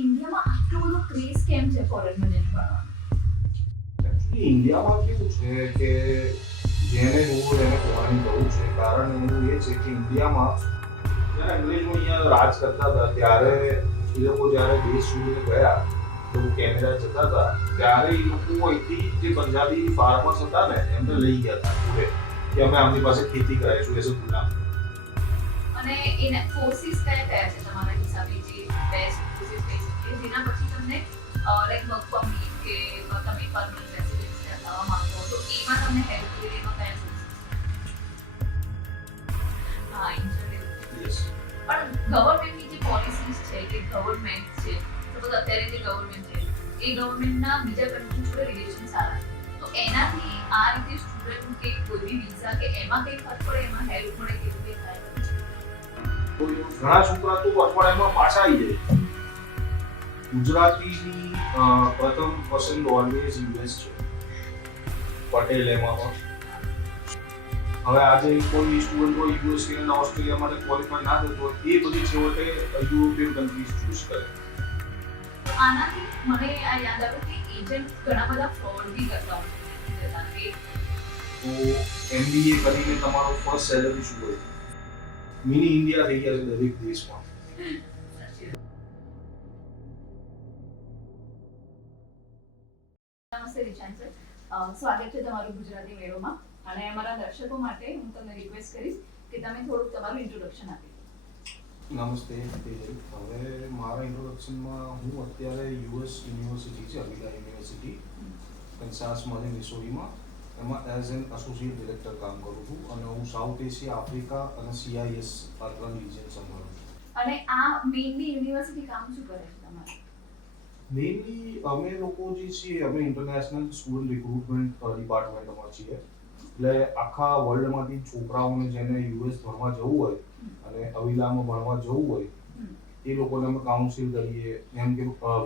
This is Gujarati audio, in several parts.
ઇન્ડિયામાં આટલો બધો ક્રેઝ કેમ છે ફોરેનમાં જઈને ભણવાનો? એકચ્યુઅલી ઇન્ડિયામાં કેવું છે કે જેને જોવું એને ફોરેન જવું છે. કારણ એનું એ છે કે ઇન્ડિયામાં જ્યારે અંગ્રેજો અહીંયા રાજ કરતા હતા ત્યારે એ લોકો જ્યારે દેશ છોડીને ગયા તો કેનેડા જતા હતા ત્યારે એ લોકો અહીંથી જે પંજાબી ફાર્મર્સ હતા ને એમને લઈ ગયા હતા જોડે કે અમે આમની પાસે ખેતી કરાવીશું એઝ અ ગુલામ. અને એના કોર્સિસ કયા કયા છે તમારા હિસાબે જે બેસ્ટ કોર્સિસ કહી શકીએ જેના પછી તમને લાઈક વર્ક પરમિટ કે તમે પરમનન્ટ રેસિડેન્સ થવા માંગો તો એમાં તમને હેલ્પ કરે એમાં કયા કોર્સિસ? હા, ઇન્ટરવ્યુ. યસ. પણ ગવર્મેન્ટની જે પોલિસીસ છે કે ગવર્મેન્ટ છે સપોઝ અત્યારે જે ગવર્મેન્ટ છે એ ગવર્મેન્ટના બીજા કન્ટ્રી જોડે રિલેશન સારા છે તો એનાથી આ રીતે સ્ટુડન્ટ કે કોઈ બી વિઝા કે એમાં કંઈ ફરક પડે એમાં હેલ્પ મળે કે એવું કંઈ થાય? તો ઘણા છોકરા તો અઠવાડિયામાં પાછા આવી જાય. ગુજરાતીની પ્રથમ પસંદ ઓલવેઝ યુએસ છે. પટેલ એમાં પણ. હવે આજે કોઈ સ્ટુડન્ટ હોય યુએસ કે ઓસ્ટ્રેલિયા માટે ક્વોલિફાય ના થતો હોય એ બધી છેવટે યુરોપિયન કન્ટ્રીઝ ચૂઝ કરે. આનાથી મને આ યાદ આવ્યું કે એજન્ટ ઘણા બધા ફ્રોડ બી કરતા હોય છે તો એમબીએ કરીને તમારો ફર્સ્ટ સેલરી શું હોય? મિની ઇન્ડિયા થઈ ગયા છે દરેક દેશમાં. નમસ્તે રિચાન સર, સ્વાગત છે તમારું ગુજરાતી મેળોમાં. અને અમારા દર્શકો માટે હું તમને રિક્વેસ્ટ કરીશ કે તમે થોડુંક તમારું ઇન્ટ્રોડક્શન આપી દો. નમસ્તે તેજલ. હવે મારા ઇન્ટ્રોડક્શનમાં હું અત્યારે યુએસ યુનિવર્સિટી છે અવિલા યુનિવર્સિટી કન્સાસમાં મિસોરીમાં એમાં એઝ એન એસોસિએટ ડિરેક્ટર કામ કરું છું અને હું સાઉથ એશિયા આફ્રિકા અને CIS આ 3 રિજિયન સંભાળું છું. અને આ મેઇનલી યુનિવર્સિટી કામ શું કરે છે તમારું? મેઇનલી અમે લોકો જે છીએ અમે ઇન્ટરનેશનલ સ્ટુડન્ટ રિક્રુટમેન્ટ ડિપાર્ટમેન્ટમાં છીએ. એટલે આખા વર્લ્ડમાંથી છોકરાઓને જેને યુએસ ભણવા જવું હોય અને અવિલામાં ભણવા જવું હોય એ લોકોને અમે કાઉન્સિલ કરીએ. એમ કે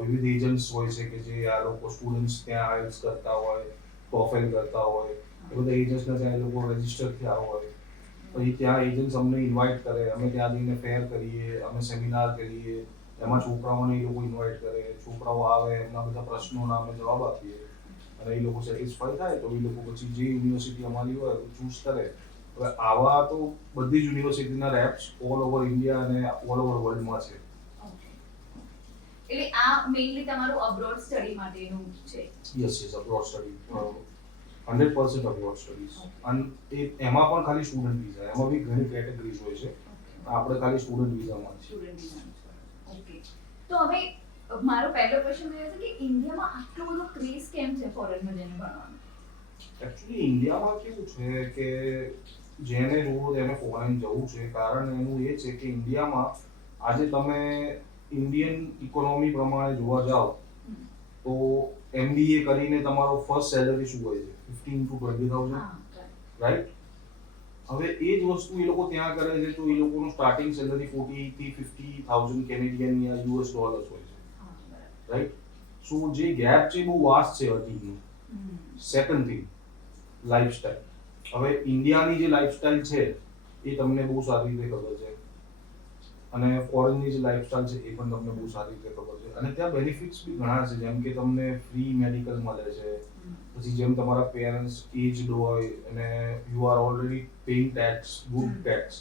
વિવિધ એજન્ટ્સ હોય છે કે જે આ લોકો સ્ટુડન્ટ્સ ત્યાં આઇલ્સ કરતા હોય, ટોફેલ કરતા હોય, એ બધા એજન્ટ્સને ત્યાં એ લોકો રજીસ્ટર થયા હોય પછી ત્યાં એજન્ટ્સ અમને ઇન્વાઇટ કરે, અમે ત્યાં જઈને ફેર કરીએ, અમે સેમિનાર કરીએ, એમાં છોકરાઓને એ લોકો ઇન્વાઇટ કરે, છોકરાઓ આવે એમના બધા પ્રશ્નોના અમે જવાબ આપીએ અને એ લોકો સેટિસ્ફાઈ થાય તો એ લોકો પછી જે યુનિવર્સિટી અમારી હોય ચૂઝ કરે. હવે આવા તો બધી જ યુનિવર્સિટીના રેપ્સ ઓલ ઓવર ઇન્ડિયા અને ઓલ ઓવર વર્લ્ડમાં છે. એટલે આ મેઇનલી તમારું અબ્રોડ સ્ટડી માટેનું છે? Yes abroad study 100% abroad studies. અને એમાં પણ ખાલી સ્ટુડન્ટ વિઝા, એમાં બી ઘણી કેટેગરીઝ હોય છે. આપણે ખાલી સ્ટુડન્ટ વિઝામાં છે. ઓકે. તો હવે મારો પહેલો ક્વેશ્ચન એ છે કે ઇન્ડિયામાં આટલો બધો ક્રેઝ કેમ છે ફોરેનમાં જઈને ભણવાનો? એકચ્યુઅલી ઇન્ડિયામાં કેવું છે કે જેને જોવું એને ફોરેન જવું છે. કારણ એનું એ છે કે ઇન્ડિયામાં આજે તમે ઇન્ડિયન ઇકોનોમી પ્રમાણે જોવા જાઓ તો MBA કરીને તમારો ફર્સ્ટ સેલરી શું હોય છે? 15 to 20,000, રાઈટ? હવે એ જ વસ્તુ એ લોકો ત્યાં કરે છે તો એ લોકોનું સ્ટાર્ટિંગ સેલરી 40 થી 50,000 કેનેડિયન યા US ડોલર્સ હોય છે, રાઈટ? સો જે ગેપ છે બહુ વાસ્ટ છે અર્નિંગનો. Second thing, lifestyle. હવે ઇન્ડિયાની જે લાઈફસ્ટાઈલ છે એ તમને બહુ સારી રીતે ખબર છે અને ફોરેનની જે લાઈફસ્ટાઈલ છે એ પણ તમને બહુ સારી રીતે ખબર છે અને ત્યાં બેનિફિટ્સ બી ઘણા છે. જેમ કે તમને ફ્રી મેડિકલ મળે છે, પછી જેમ તમારા પેરેન્ટ્સ એજડ હોય અને you are already paying tax, good tax,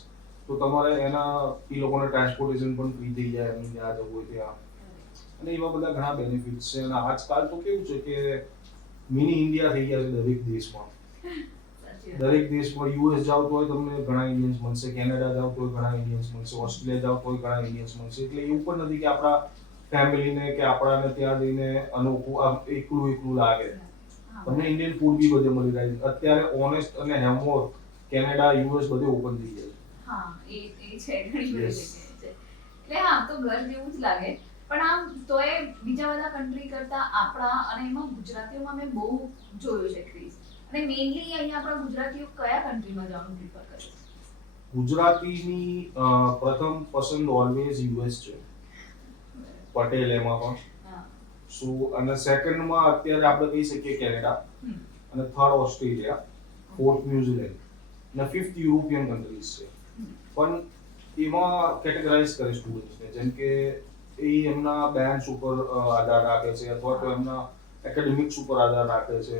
તો તમારે એના એ લોકોને ટ્રાન્સપોર્ટેશન પણ ફ્રી થઈ જાય એમને જ્યાં જવું હોય ત્યાં. અને એવા બધા ઘણા બેનિફિટ્સ છે અને આજકાલ તો કેવું છે કે મિની ઇન્ડિયા થઈ ગયા છે દરેક દેશમાં. દરેક દેશમાં US જાવ તો તમને ઘણા ઇન્ડિયન્સ મળશે, કેનેડા જાવ તો ઘણા ઇન્ડિયન્સ મળશે, ઓસ્ટ્રેલિયા જાવ તો ઘણા ઇન્ડિયન્સ મળશે. એટલે એવું પણ નથી કે આપણા ફેમિલીને કે આપણાને ત્યાં જઈને અનોખું આમ એકલું લાગે. તમને ઇન્ડિયન ફૂડ બી બધે મળી જાય છે. અત્યારે ઓનેસ્ટ અને હેવમોર કેનેડા US બધે ઓપન થઈ ગયા છે. હા, એ છે ઘણી બધી જગ્યાએ છે. એટલે હા, તો ઘર જેવું જ લાગે. પણ આમ તોય બીજા બધા કન્ટ્રી કરતા આપણા અને એમાં ગુજરાતીઓમાં મેં બહુ જોયું છે ક્રેઝ. અને મેઇનલી અહીંયા આપણા ગુજરાતીઓ કયા કન્ટ્રીમાં જવાનું પ્રિફર કરે છે? ગુજરાતીની પ્રથમ પસંદ ઓલવેઝ US છે. પટેલ એમાં પણ. સો અને સેકન્ડમાં અત્યારે આપણે કહી શકીએ કેનેડા અને થર્ડ ઓસ્ટ્રેલિયા, ફોર્થ ન્યુઝીલેન્ડ અને ફિફ્થ યુરોપિયન કન્ટ્રીઝ છે. પણ એમાં કેટેગરાઇઝ કરે સ્ટુડન્ટ્સને. જેમ કે એ એમના બેન્ડ્સ ઉપર આધાર રાખે છે અથવા તો એમના એકેડેમિક્સ ઉપર આધાર રાખે છે.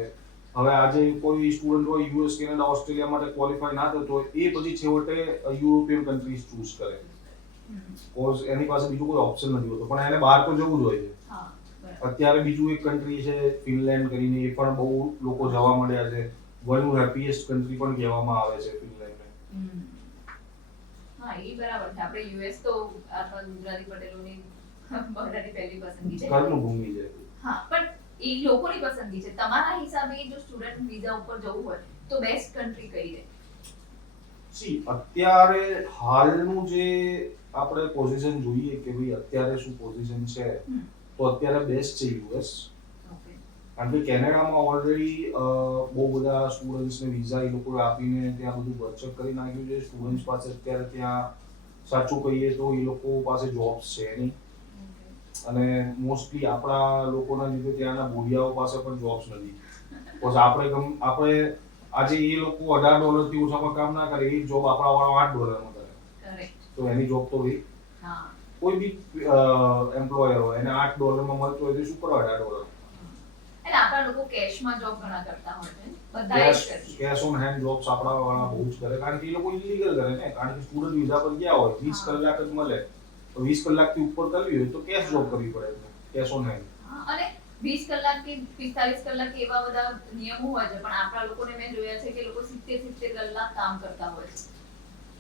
હવે આજે કોઈ સ્ટુડન્ટ હોય યુએસ, કેનેડા, ઓસ્ટ્રેલિયા માટે ક્વોલિફાય ના થતો હોય એ પછી છેવટે યુરોપિયન કન્ટ્રીઝ ચૂઝ કરે, કોઝ એની પાસે બીજું કોઈ ઓપ્શન નથી હોતો, પણ એને બહાર તો જવું જ હોય છે. અત્યારે બીજું એક કન્ટ્રી છે ફિનલેન્ડ કરીને, એ પણ બહુ લોકો જવા માંડ્યા છે. વર્લ્ડનું હેપીએસ્ટ કન્ટ્રી પણ કહેવામાં આવે છે ફિનલેન્ડને. હા, એ બરાબર છે. આપણે યુએસ તો આપણા ગુજરાતી પટેલોની બધાની પહેલી પસંદગી છે. કર્મભૂમિ છે. હા, પણ એ લોકોની પસંદગી છે. તમારા હિસાબે જો સ્ટુડન્ટ વિઝા ઉપર જવું હોય તો બેસ્ટ કન્ટ્રી કઈ રહે? અત્યારે હાલનું જે આપણે પોઝિશન જોઈએ કે ભાઈ અત્યારે શું પોઝિશન છે, તો અત્યારે બેસ્ટ છે યુએસ. કારણ કે કેનેડામાં ઓલરેડી બહુ બધા સ્ટુડન્ટ્સને વિઝા એ લોકોએ આપીને ત્યાં બધું બચત કરી નાખ્યું છે. સ્ટુડન્ટ્સ પાસે અત્યારે ત્યાં સાચું કહીએ તો એ લોકો પાસે જોબ્સ છે નહીં, અને મોસ્ટલી આપણા લોકોના લીધે ત્યાંના બોડિયાઓ પાસે પણ જોબ્સ નથી. બસ આપણે આજે એ લોકો $18 થી ઓછામાં કામ ના કરે, એ જોબ આપણા વાળા $8 કરે. તો એની જોબ તો ભાઈ કોઈ બી એમ્પ્લોયર હોય એને $8 મળતો હોય તો શું કરો $18? એટલે આપણા લોકો કેશમાં જોબ ઘણા કરતા હોય છે, બધા જ કરે. કેશ ઓન હેન્ડ જોબ્સ આપણા વાળા બહુ જ કરે, કારણ કે એ લોકો ઇલીગલ કરે ને. કારણ કે સ્ટુડન્ટ વિઝા પર ગયા હોય 20 કલાક જ મળે, તો 20 કલાકથી ઉપર કરવી હોય તો કેશ જોબ કરવી પડે, કેશ ઓન હેન્ડ. અને 20 કલાક કે 45 કલાક એવા બધા નિયમો હોય છે, પણ આપણા લોકોને મેં જોયા છે કે લોકો 70 કલાક કામ કરતા હોય છે.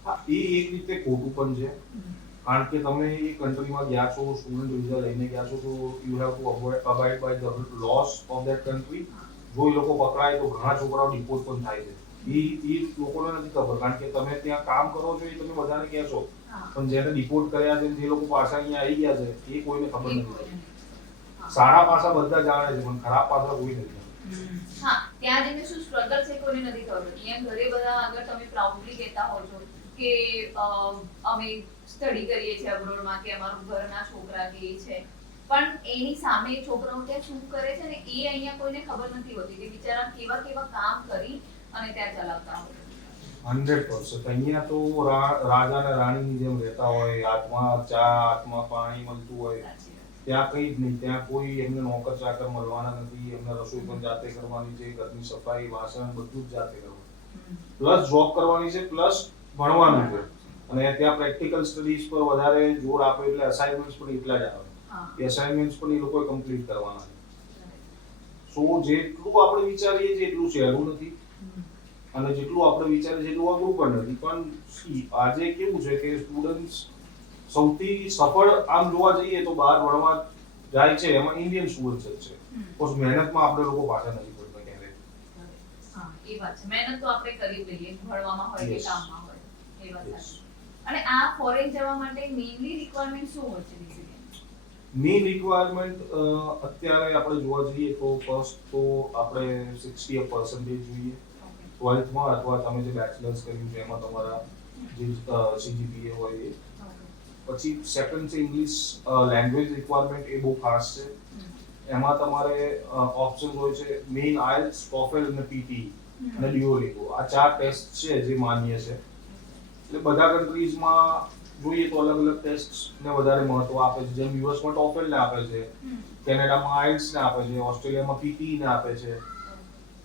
હા, એ એક રીતે ખોટું પણ છે, કારણ કે તમે એ કન્ટ્રીમાં ગયા છો, સ્ટુડન્ટ વિઝા લઈને ગયા છો, તો you have to abide by the loss of that country. જો એ લોકો પકડાય તો ઘણા છોકરાઓ ડિપોર્ટ પણ થાય છે. એ લોકોને નથી ખબર, કારણ કે તમે ત્યાં કામ કરો છો એ તમે બધાને કહેશો, પણ જેને ડિપોર્ટ કર્યા છે, જે લોકો પાછા અહીંયા આવી ગયા છે, એ કોઈને ખબર નથી. સારા પાસા બધા જાણે છે, પણ ખરાબ પાસા કોઈ નથી. હા, ત્યાં જઈને શું સ્ટ્રગલ છે કોઈને નથી ખબર. અહીંયા ઘરે બધા આગળ તમે પ્રાઉડલી કહેતા હો છો કે અમે સ્ટડી કરીએ છીએ અબ્રોડમાં, કે અમારું ઘરના છોકરા કે છે, પણ એની સામે છોકરાઓ ત્યાં શું કરે છે ને એ અહીંયા કોઈને ખબર નથી હોતી કે બિચારા કેવા કેવા કામ કરી અને ત્યાં ચલાવતા હોય. 100%. અહીંયા તો રાજા અને રાણીની જેમ રહેતા હોય, હાથમાં ચા, હાથમાં પાણી મળતું હોય. ત્યાં કંઈ જ નહીં, ત્યાં કોઈ એમને નોકર ચાકર મળવાના નથી, એમને રસોઈ પણ જાતે કરવાની છે, ઘરની સફાઈ, વાસણ બધું જ જાતે કરવાનું, પ્લસ જોબ કરવાની છે, પ્લસ ભણવાનું છે. અને ત્યાં પ્રેક્ટિકલ સ્ટડીઝ પર વધારે જોર આપે, એટલે અસાઇનમેન્ટ્સ પણ એટલા જ આવે. એ અસાઇનમેન્ટ્સ પણ એ લોકોએ કમ્પ્લીટ કરવાના છે. સો જેટલું આપણે વિચારીએ છીએ એટલું સહેલું નથી, અને જેટલું આપણે વિચારીએ છીએ એટલું અઘરું પણ નથી. પણ આજે કેવું છે કે સ્ટુડન્ટ્સ સૌથી સફળ આમ જોવા જઈએ તો બહાર ભણવા જાય છે એમાં ઇન્ડિયન સ્ટુડન્ટ્સ જ છે. બસ મહેનતમાં આપણે લોકો પાછા નથી પડતા ક્યારે. હા, એ વાત છે. મહેનત તો આપણે કરી લઈએ, ભણવામાં હોય કે કામમાં હોય. એ વાત સાચી. અને આ ફોરેન જવા માટે મેઇનલી રિક્વાયરમેન્ટ શું હોય છે? મેઇન રિક્વાયરમેન્ટ અત્યારે આપણે જોવા જઈએ તો ફર્સ્ટ તો આપણે 60% જોઈએ 12થમાં, અથવા તમે જે બેચલર્સ કર્યું છે એમાં તમારા જે CGPA હોય એ. પછી સેકન્ડ છે ઇંગ્લિશ લેંગ્વેજ રિક્વાયરમેન્ટ, એ બહુ ખાસ છે. એમાં તમારે ઓપ્શન હોય છે મેઇન આઇએલ્સ, ટોફેલ અને PTE અને ડ્યુઓલિંગો. આ 4 ટેસ્ટ છે જે માન્ય છે. એટલે બધા કન્ટ્રીઝમાં જોઈએ તો અલગ અલગ ટેસ્ટને વધારે મહત્વ આપે છે. જેમ યુએસમાં ટોફેલને આપે છે, કેનેડામાં આઇએલ્સને આપે છે, ઓસ્ટ્રેલિયામાં PTE ને આપે છે,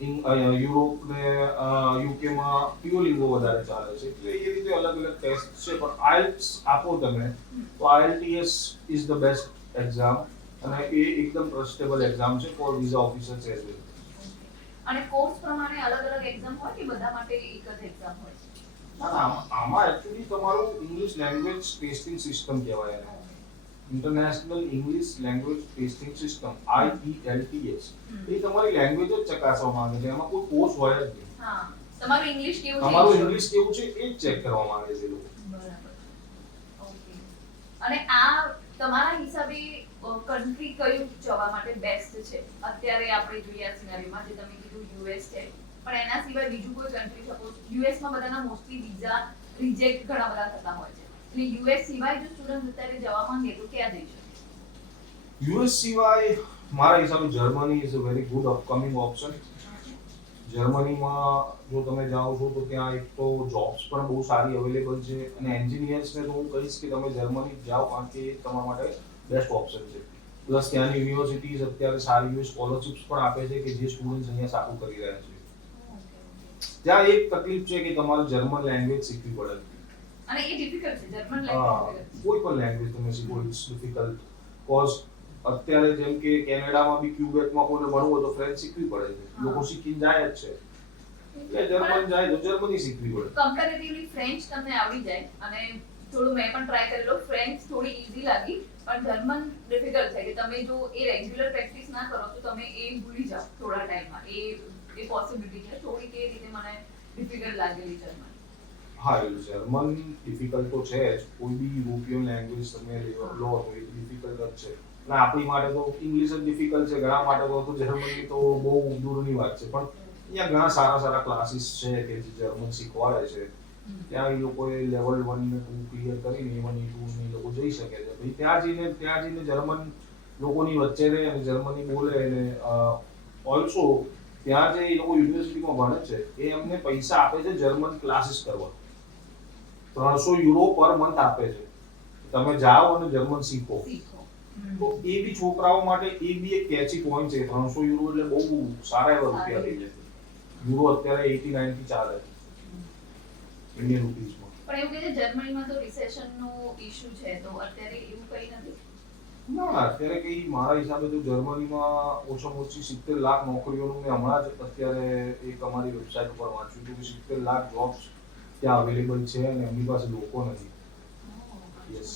યુરોપ ને યુકેમાં ડ્યુઓલિંગો વધારે ચાલે છે. એટલે એ રીતે અલગ અલગ ટેસ્ટ છે, પણ આઇએલ્સ આપો તમે તો IELTS is the best exam, અને એ એકદમ ટ્રસ્ટેબલ એક્ઝામ છે for visa officers as well. અને કોર્સ પ્રમાણે અલગ અલગ એક્ઝામ હોય કે બધા માટે એક જ એક્ઝામ હોય છે? આમાં એકચ્યુઅલી તમારું ઇંગ્લિશ લેંગ્વેજ ટેસ્ટિંગ સિસ્ટમ કહેવાય એને, international English language testing system, IELTS. એ તમારી લેંગ્વેજ જ ચકાસવા માંગે છે, એમાં કોઈ કોર્સ હોય જ નહીં. હા, તમારું ઇંગ્લિશ કેવું છે? તમારું ઇંગ્લિશ કેવું છે એ જ ચેક કરવા માંગે છે લોકો. બરાબર. ઓકે. અને આ તમારા હિસાબે કન્ટ્રી કયું જવા માટે બેસ્ટ છે? અત્યારે આપણે જોઈએ આ સિનારીમાં જે તમે કીધું યુએસ છે, પણ એના સિવાય બીજું કોઈ કન્ટ્રી સપોઝ યુએસમાં બધાના મોસ્ટલી વિઝા રિજેક્ટ ઘણા બધા થતા હોય છે, એટલે યુએસ સિવાય જો સ્ટુડન્ટ અત્યારે જવા માંગે તો ક્યાં જઈ શકે? યુએસ સિવાય મારા હિસાબે Germany is a very good upcoming option. જર્મનીમાં જો તમે જાઓ છો તો ત્યાં એક તો જોબ્સ પણ બહુ સારી અવેલેબલ છે, અને એન્જિનિયર્સને તો હું કહીશ કે તમે જર્મની જાઓ, કારણ કે તમારા માટે બેસ્ટ ઓપ્શન છે. પ્લસ ત્યાંની યુનિવર્સિટીઝ અત્યારે સારી એવી સ્કોલરશિપ્સ પણ આપે છે કે જે સ્ટુડન્ટ્સ અહીંયા સારું કરી રહ્યા છે. ત્યાં એક તકલીફ છે કે તમારે જર્મન લેંગ્વેજ શીખવી પડે. અને એ ડિફિકલ્ટ છે જર્મન હા, લેંગ્વેજ. કોઈ પણ લેંગ્વેજ તમે શીખો ઇટ્સ ડિફિકલ્ટ. કોઝ અત્યારે જેમ કે કેનેડામાં બી ક્યુબેકમાં કોઈને ભણવું હોય તો ફ્રેન્ચ શીખવી પડે છે. હા. લોકો શીખીને જાય જ છે. એટલે જર્મન જાય તો જર્મની શીખવી પડે. કમ્પેરેટિવલી ફ્રેન્ચ તમને આવડી જાય અને થોડું મેં પણ ટ્રાય કરેલો. ફ્રેન્ચ થોડી ઈઝી લાગી પણ જર્મન ડિફિકલ્ટ છે કે તમે જો એ રેગ્યુલર પ્રેક્ટિસ ના કરો તો તમે એ ભૂલી જાઓ થોડા ટાઈમમાં. એ પોસિબિલિટી છે. થોડીક એ રીતે મને ડિફિકલ્ટ લાગેલી જર્મન. હા, જર્મન ડિફિકલ્ટ તો છે જ. કોઈ બી યુરોપિયન લેંગ્વેજ તમે લો તો એ ડિફિકલ્ટ જ છે. અને આપણી માટે તો ઇંગ્લિશ જ ડિફિકલ્ટ છે. ઘણા માટે તો જર્મની તો બહુ દૂરની વાત છે. પણ અહીંયા ઘણા સારા સારા ક્લાસીસ છે કે જે જર્મન શીખવાડે છે. ત્યાં એ લોકોએ લેવલ 1 ને 2 ક્લિયર કરીને A1 A2 ને એ લોકો જઈ શકે છે. ભાઈ ત્યાં જઈને જર્મન લોકોની વચ્ચે રહે અને જર્મની બોલે અને ઓલ્સો ત્યાં જે એ લોકો યુનિવર્સિટીમાં ભણે છે એ એમને પૈસા આપે છે જર્મન ક્લાસીસ કરવા. 300 યુરો પર મંથ આપે છે. તમે જાઓ અને જર્મન શીખો. તો એ બી છોકરાઓ માટે એ બી એક કેચી પોઈન્ટ છે. 300 યુરો એટલે બહુ સારા એવા રૂપિયા થઈ જાય. યુરો અત્યારે 80-90 ચાલે છે ઇન્ડિયન રૂપીઝમાં. પણ એવું કહે છે જર્મનીમાં તો રિસેશનનો ઇશ્યુ છે તો અત્યારે એવું કંઈ નથી. ના, અત્યારે કઈ મારા હિસાબે તો જર્મનીમાં ઓછામાં ઓછી 70 લાખ નોકરીઓનું મેં હમણાં જ અત્યારે એક અમારી વેબસાઇટ ઉપર વાંચ્યું હતું કે 70 લાખ જોબ્સ ત્યાં અવેલેબલ છે અને એમની પાસે લોકો નથી. યસ.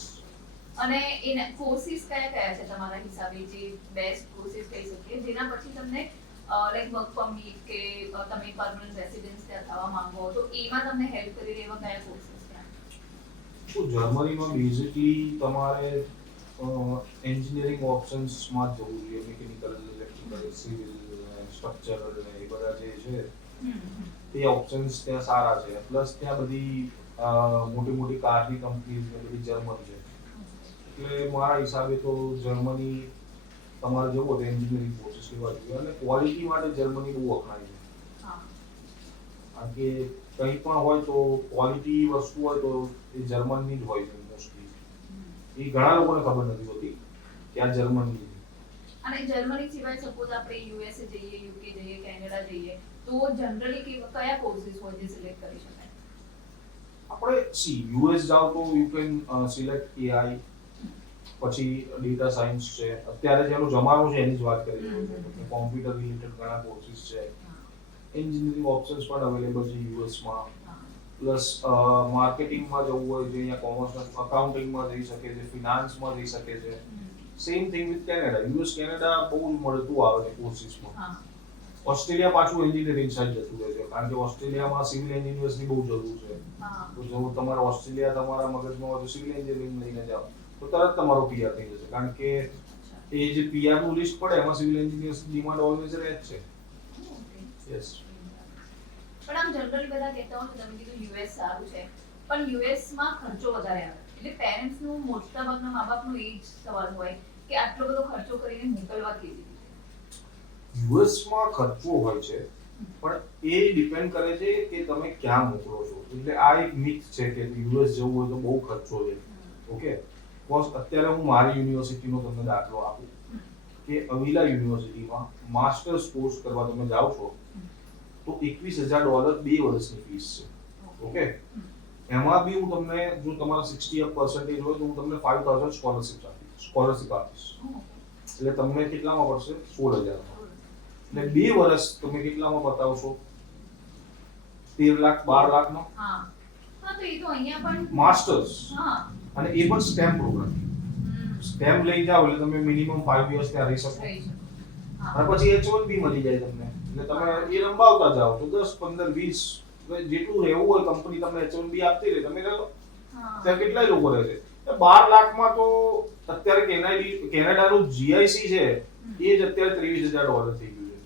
અને એના કોર્સિસ કયા કયા છે તમારા હિસાબે જે બેસ્ટ કોર્સિસ કહી શકીએ જેના પછી તમને લાઈક વર્ક પરમિટ કે તમે પરમનન્ટ રેસિડન્સ ત્યાં થવા માંગો તો એમાં તમને હેલ્પ કરી દે એવા કયા કોર્સિસ ત્યાં? તો જર્મનીમાં બેઝિકલી તમારે એન્જિનિયરિંગ ઓપ્શન્સમાં જ જવું જોઈએ. મિકેનિકલ, ઇલેક્ટ્રિકલ, સિવિલ, સ્ટ્રક્ચરલ ને એ બધા જે છે એ ઓપ્શન્સ ત્યાં સારા છે. પ્લસ ત્યાં બધી મોટી મોટી કારની કંપનીઝ ને બધી જર્મન છે. એટલે મારા હિસાબે તો જર્મની તમારે જવું હોય તો એન્જિનિયરિંગ કોર્સિસ લેવા જોઈએ અને ક્વોલિટી માટે જર્મની બહુ વખણાય છે. કારણ કે કંઈ પણ હોય તો ક્વોલિટી વસ્તુ હોય તો એ જર્મનની જ હોય છે મોસ્ટલી. એ ઘણા લોકોને ખબર નથી હોતી કે આ જર્મનની છે. અને જર્મની સિવાય સપોઝ આપણે યુએસએ જઈએ, યુકે જઈએ, કેનેડા જઈએ તો જનરલી કયા કોર્સિસ હોય જે સિલેક્ટ કરી શકાય? આપણે યુએસ જાવ તો યુ કેન સિલેક્ટ AI, પછી ડેટા સાયન્સ છે. અત્યારે જેનો જમાનો છે એની જ વાત કરી રહ્યો છું. કોમ્પ્યુટર રિલેટેડ ઘણા કોર્સિસ છે. એન્જિનિયરિંગ ઓપ્શન્સ પણ અવેલેબલ છે યુએસમાં. પ્લસ માર્કેટિંગમાં જવું હોય જે અહીંયા કોમર્સ અકાઉન્ટિંગમાં જઈ શકે છે, ફિનાન્સમાં જઈ શકે છે. Same thing with Canada. US Canada બહુ મળતું આવે છે કોર્સિસમાં. ઓસ્ટ્રેલિયા પાછું એન્જિનિયરિંગ સાઈડ જતું રહે છે કારણ કે ઓસ્ટ્રેલિયામાં સિવિલ એન્જિનિયર્સની બહુ જરૂર છે. તો જો તમારે ઓસ્ટ્રેલિયા તમારા મગજમાં હોય તો સિવિલ એન્જિનિયરિંગ લઈને જાઓ તો તરત તમારો PR થઈ જશે. કારણ કે એ જે PR નું લિસ્ટ પડે એમાં સિવિલ એન્જિનિયર્સની ડિમાન્ડ ઓલવેઝ રહે જ છે. યસ. પણ આમ જનરલી બધા કહેતા હોય તમે કીધું યુએસ સારું છે પણ યુએસમાં ખર્ચો વધારે આવે. એટલે પેરેન્ટ્સનું મોટા ભાગના મા બાપનું એ જ સવાલ હોય કે આટલો બધો ખર્ચો કરીને મોકલવા કેવી રીતે? યુએસમાં ખર્ચો હોય છે પણ એ ડિપેન્ડ કરે છે કે તમે ક્યાં મોકલો છો. એટલે આ એક મિથ છે કે યુએસ જવું હોય તો બહુ ખર્ચો છે. ઓકે, બસ અત્યારે હું મારી યુનિવર્સિટીનો તમને દાખલો આપું કે અવિલા યુનિવર્સિટીમાં માસ્ટર્સ કોર્સ કરવા તમે જાઓ છો તો $21,000 2 વર્ષની ફીસ છે. ઓકે, એમાં બી હું તમને જો તમારા 60% હોય તો હું તમને 5,000 સ્કોલરશિપ આપીશ. એટલે તમને કેટલામાં પડશે? 16,000. એટલે 2 વર્ષ તમે કેટલામાં બતાવશો? 13 લાખ 12 લાખમાં. તો એ તો અહીંયા પણ માસ્ટર્સ અને એ પણ સ્ટેમ પ્રોગ્રામ. સ્ટેમ લઈ જાઓ એટલે તમે મિનિમમ 5 years ત્યાં રહી શકો. અને પછી H1B મળી જાય તમને. એટલે તમે એ લંબાવતા જાઓ તો 10 15 20 જેટલું રહેવું હોય કંપની તમને H1B આપતી રહે તમે રહો. ત્યાં કેટલાય લોકો રહે છે. 12 લાખમાં તો અત્યારે કેનેડાનું GIC છે એ જ અત્યારે $23,000 થઈ ગયું છે.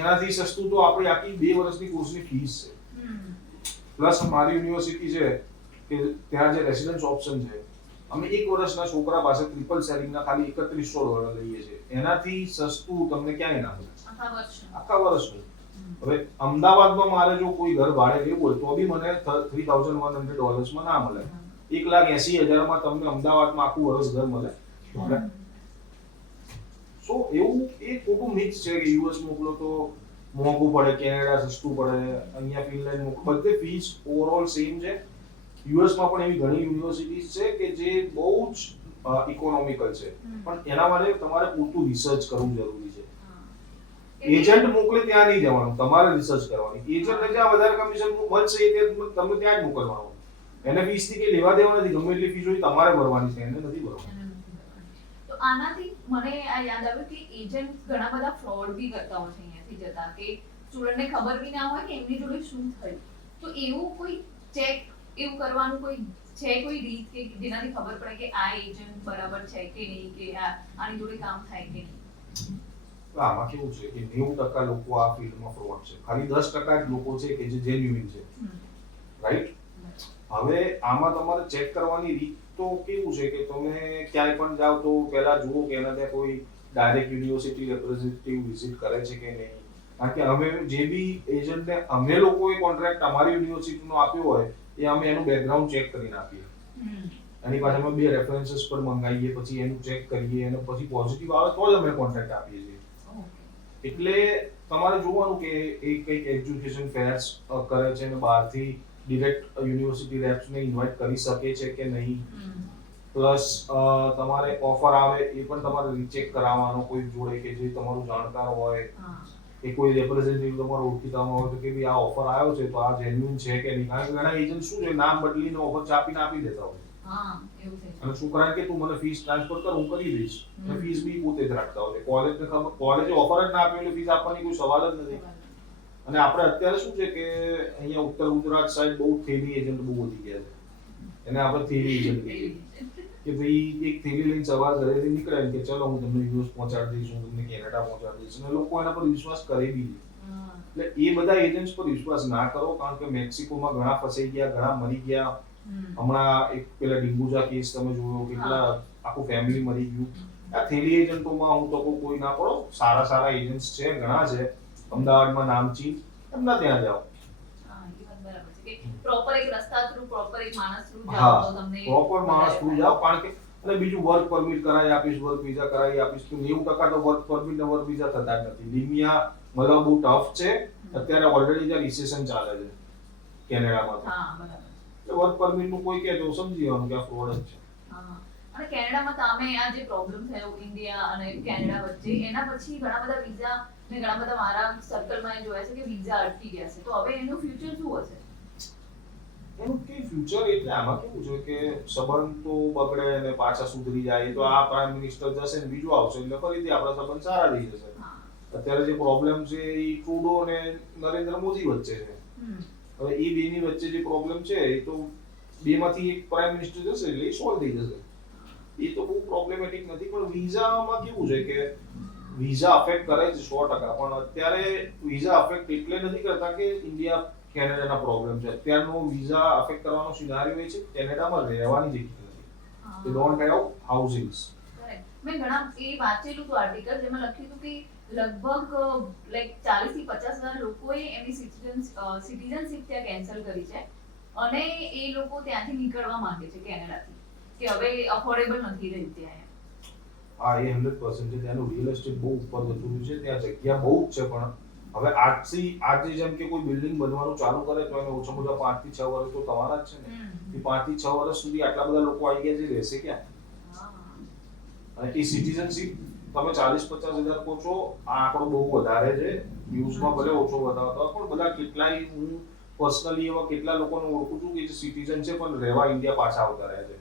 એનાથી સસ્તું તો આપણી આખી 2 વર્ષની કોર્સની ફીસ છે. પ્લસ મારી યુનિવર્સિટી છે કે ત્યાં જે રેસિડન્સ ઓપ્શન છે અમે 1 વર્ષના છોકરા પાસે ટ્રિપલ શેરિંગના ખાલી $3,100 લઈએ છીએ. એનાથી સસ્તું તમને ક્યાંય ના મળે આખા વર્ષનું. હવે અમદાવાદમાં મારે જો કોઈ ઘર ભાડે લેવું હોય તો બી મને $3,100 માં ના મળે. 1,80,000 માં તમને અમદાવાદમાં આખું વર્ષ ઘર મળે. સો એવું એ ખોટું મિથ છે કે યુએસ મોકલો તો મોંઘું પડે, કેનેડા સસ્તું પડે, અહીંયા ફિનલેન્ડ મોકલો, બધે ફીસ ઓવરઓલ સેમ છે. યુએસમાં પણ એવી ઘણી યુનિવર્સિટીઝ છે કે જે બહુ જ ઇકોનોમિકલ છે, પણ એના માટે તમારે પૂરતું રિસર્ચ કરવું જરૂરી છે. એજન્ટ મોકલે ત્યાં નહીં જવાનું, તમારે રિસર્ચ કરવાની. એજન્ટને જ્યાં વધારે કમિશન મળશે એ તમે ત્યાં જ મોકલવાનું. એને ફીસથી કે લેવા દેવા નથી, ગમે એટલી ફીસ હોય તમારે ભરવાની છે, એને નથી ભરવાની. તો આનાથી મને આ યાદ આવ્યું કે એજન્ટ ઘણા બધા ફ્રોડ બી કરતા હોય છે અહીંયાથી જતા, કે સ્ટુડન્ટને ખબર બી ના હોય કે એમની જોડે શું થયું. તો એવું કોઈ ચેક એવું કરવાનું કોઈ છે, કોઈ રીત કે જેનાથી ખબર પડે કે આ એજન્ટ બરાબર છે કે નહીં, કે આની જોડે કામ થાય કે નહીં? આમાં કેવું છે કે 90% લોકો આ ફિલ્ડમાં ફ્રોડ છે, ખાલી 10% જ લોકો છે કે જે જેન્યુઇન છે, રાઈટ? હવે આમાં તમારે ચેક કરવાની રીત તો કેવું છે કે તમે ક્યાંય પણ જાઓ તો પહેલા જુઓ કે એના ત્યાં કોઈ ડાયરેક્ટ યુનિવર્સિટી રિપ્રેઝેન્ટેટિવ વિઝિટ કરે છે કે નહીં. કારણ કે અમે જે બી એજન્ટને અમે લોકોએ કોન્ટ્રાક્ટ અમારી યુનિવર્સિટીનો આપ્યો હોય એ અમે એનું બેકગ્રાઉન્ડ ચેક કરીને આપીએ. એની પાસે અમે 2 રેફરન્સીસ પર મંગાવીએ, પછી એનું ચેક કરીએ અને પછી પોઝિટિવ આવે તો જ અમે કોન્ટ્રાક્ટ આપીએ છીએ. એટલે તમારે જોવાનું કે એ કંઈક એજ્યુકેશન ફેર્સ કરે છે અને બહારથી ડિરેક્ટ યુનિવર્સિટી રેપ્સને ઇન્વાઇટ કરી શકે છે કે નહીં. પ્લસ તમારે ઓફર આવે એ પણ તમારે રીચેક કરાવવાનો કોઈ જોડે કે જે તમારું જાણકાર હોય, કે કોઈ રિપ્રેઝેન્ટેટિવ તમારો ઓળખીતામાં હોય તો કે ભાઈ આ ઓફર આવ્યો છે તો આ જેન્યુઇન છે કે નહીં. કારણ કે ઘણા એજન્ટ શું છે, નામ બદલીને ઓફર છાપીને આપી દેતા હોય. અને શું કારણ કે તું મને ફીસ ટ્રાન્સફર કર, હું કરી દઈશ. અને ફીસ બી પોતે જ રાખતા હોય. કોલેજને ખબર, કોલેજે ઓફર જ ના આપ્યો એટલે ફીસ આપવાની કોઈ સવાલ જ નથી. અને આપણે અત્યારે શું છે કે અહીંયા ઉત્તર ગુજરાત સાઈડ બહુ થેલી એજન્ટ બહુ વધી ગયા છે. એને આપણે થેલી એજન્ટ કહીએ કે ભાઈ એક થેલી લઈને સવાર ઘરેથી નીકળે કે ચલો હું તમને યુએસ પહોંચાડી દઈશ, હું તમને કેનેડા પહોંચાડી દઈશ, અને લોકો એના પર વિશ્વાસ કરે બી નહીં. એટલે એ બધા એજન્ટ્સ પર વિશ્વાસ ના કરો, કારણ કે મેક્સિકોમાં ઘણા ફસાઈ ગયા, ઘણા મરી ગયા. હમણાં એક પેલા ડિંગુજા કેસ તમે જોયો, કેટલા આખું ફેમિલી મરી ગયું. આ થેલી એજન્ટોમાં હું તો કોઈ ના પડો, સારા સારા એજન્ટ્સ છે, ઘણા છે. અમદાવાદમાં નામચીન, એમના ત્યાં જાઓ. પ્રોપર એક રસ્તા થ્રુ, પ્રોપર એક માણસ થ્રુ જાઓ તો તમને પ્રોપર માણસ થ્રુ જાઓ. કારણ કે અને બીજું વર્ક પરમિટ કરાવી આપીશ, વર્ક વિઝા કરાવી આપીશ, તો 90% તો વર્ક પરમિટ ને વર્ક વિઝા થતા જ નથી. દુનિયા મતલબ બહુ ટફ છે અત્યારે. ઓલરેડી ત્યાં રિસેશન ચાલે છે કેનેડામાં. એટલે વર્ક પરમિટ નું કોઈ કહે તો સમજી જવાનું કે આ ફ્રોડ જ છે. અને કેનેડામાં તમે આ જે પ્રોબ્લેમ થયો ઇન્ડિયા અને કેનેડા વચ્ચે, એના પછી ઘણા બધા વિઝા ને ઘણા બધા મારા સર્કલમાં જોયા છે કે વિઝા અટકી ગયા છે. તો હવે એનું ફ્યુચર શું હશે? એનું કે ફ્યુચર એટલે આમાં કેવું છે કે સંબંધ તો બગડે અને પાછા સુધરી જાય તો આ પ્રાઇમ મિનિસ્ટર જશે ને બીજું આવશે એટલે ફરીથી આપણા સંબંધ સારા થઈ જશે. અત્યારે જે પ્રોબ્લેમ છે એ ટ્રુડો અને નરેન્દ્ર મોદી વચ્ચે છે. હવે એ બેની વચ્ચે જે પ્રોબ્લેમ છે એ તો બેમાંથી એક પ્રાઇમ મિનિસ્ટર જશે એટલે એ સોલ્વ થઈ જશે. એ તો બહુ પ્રોબ્લેમેટિક નથી. પણ વિઝામાં કેવું છે કે વિઝા અફેક્ટ કરે છે 100%, પણ અત્યારે વિઝા અફેક્ટ એટલે નથી કરતા કે ઇન્ડિયા કેનેડાના પ્રોબ્લેમ છે. અત્યારનો વિઝા અફેક્ટ કરવાનો સિનારિયો એ છે કે કેનેડામાં રહેવાની જગ્યા નથી. they don't have housings. મેં ઘણા એ વાંચેલું હતું આર્ટિકલ, જેમાં લખ્યું હતું કે લગભગ લાઈક 40 થી 50,000 લોકોએ એમની સિટીઝનશિપ ત્યાં કેન્સલ કરી છે અને એ લોકો ત્યાંથી નીકળવા માંગે છે કેનેડાથી, કે હવે અફોર્ડેબલ નથી રહ્યું ત્યાં. હા, એ 100% છે. ત્યાંનું રિયલ એસ્ટેટ બહુ ઉપર જતું રહ્યું છે. ત્યાં જગ્યા બહુ જ છે, પણ હવે આજે જેમ કે કોઈ બિલ્ડિંગ બનવાનું ચાલુ કરે તો એને ઓછામાં ઓછા 5 થી 6 વર્ષ તો તમારા જ છે ને. એ 5 થી 6 વર્ષ સુધી આટલા બધા લોકો આવી ગયા છે, રહેશે ક્યાં? અને એ સિટીઝનશિપ તમે 40-50,000 કહો છો, આ આંકડો બહુ વધારે છે. ન્યૂઝમાં ભલે ઓછો બતાવતા પણ બધા કેટલાય, હું પર્સનલી એવા કેટલા લોકોને ઓળખું છું કે જે સિટીઝન છે પણ રહેવા ઇન્ડિયા પાછા આવતા રહે છે.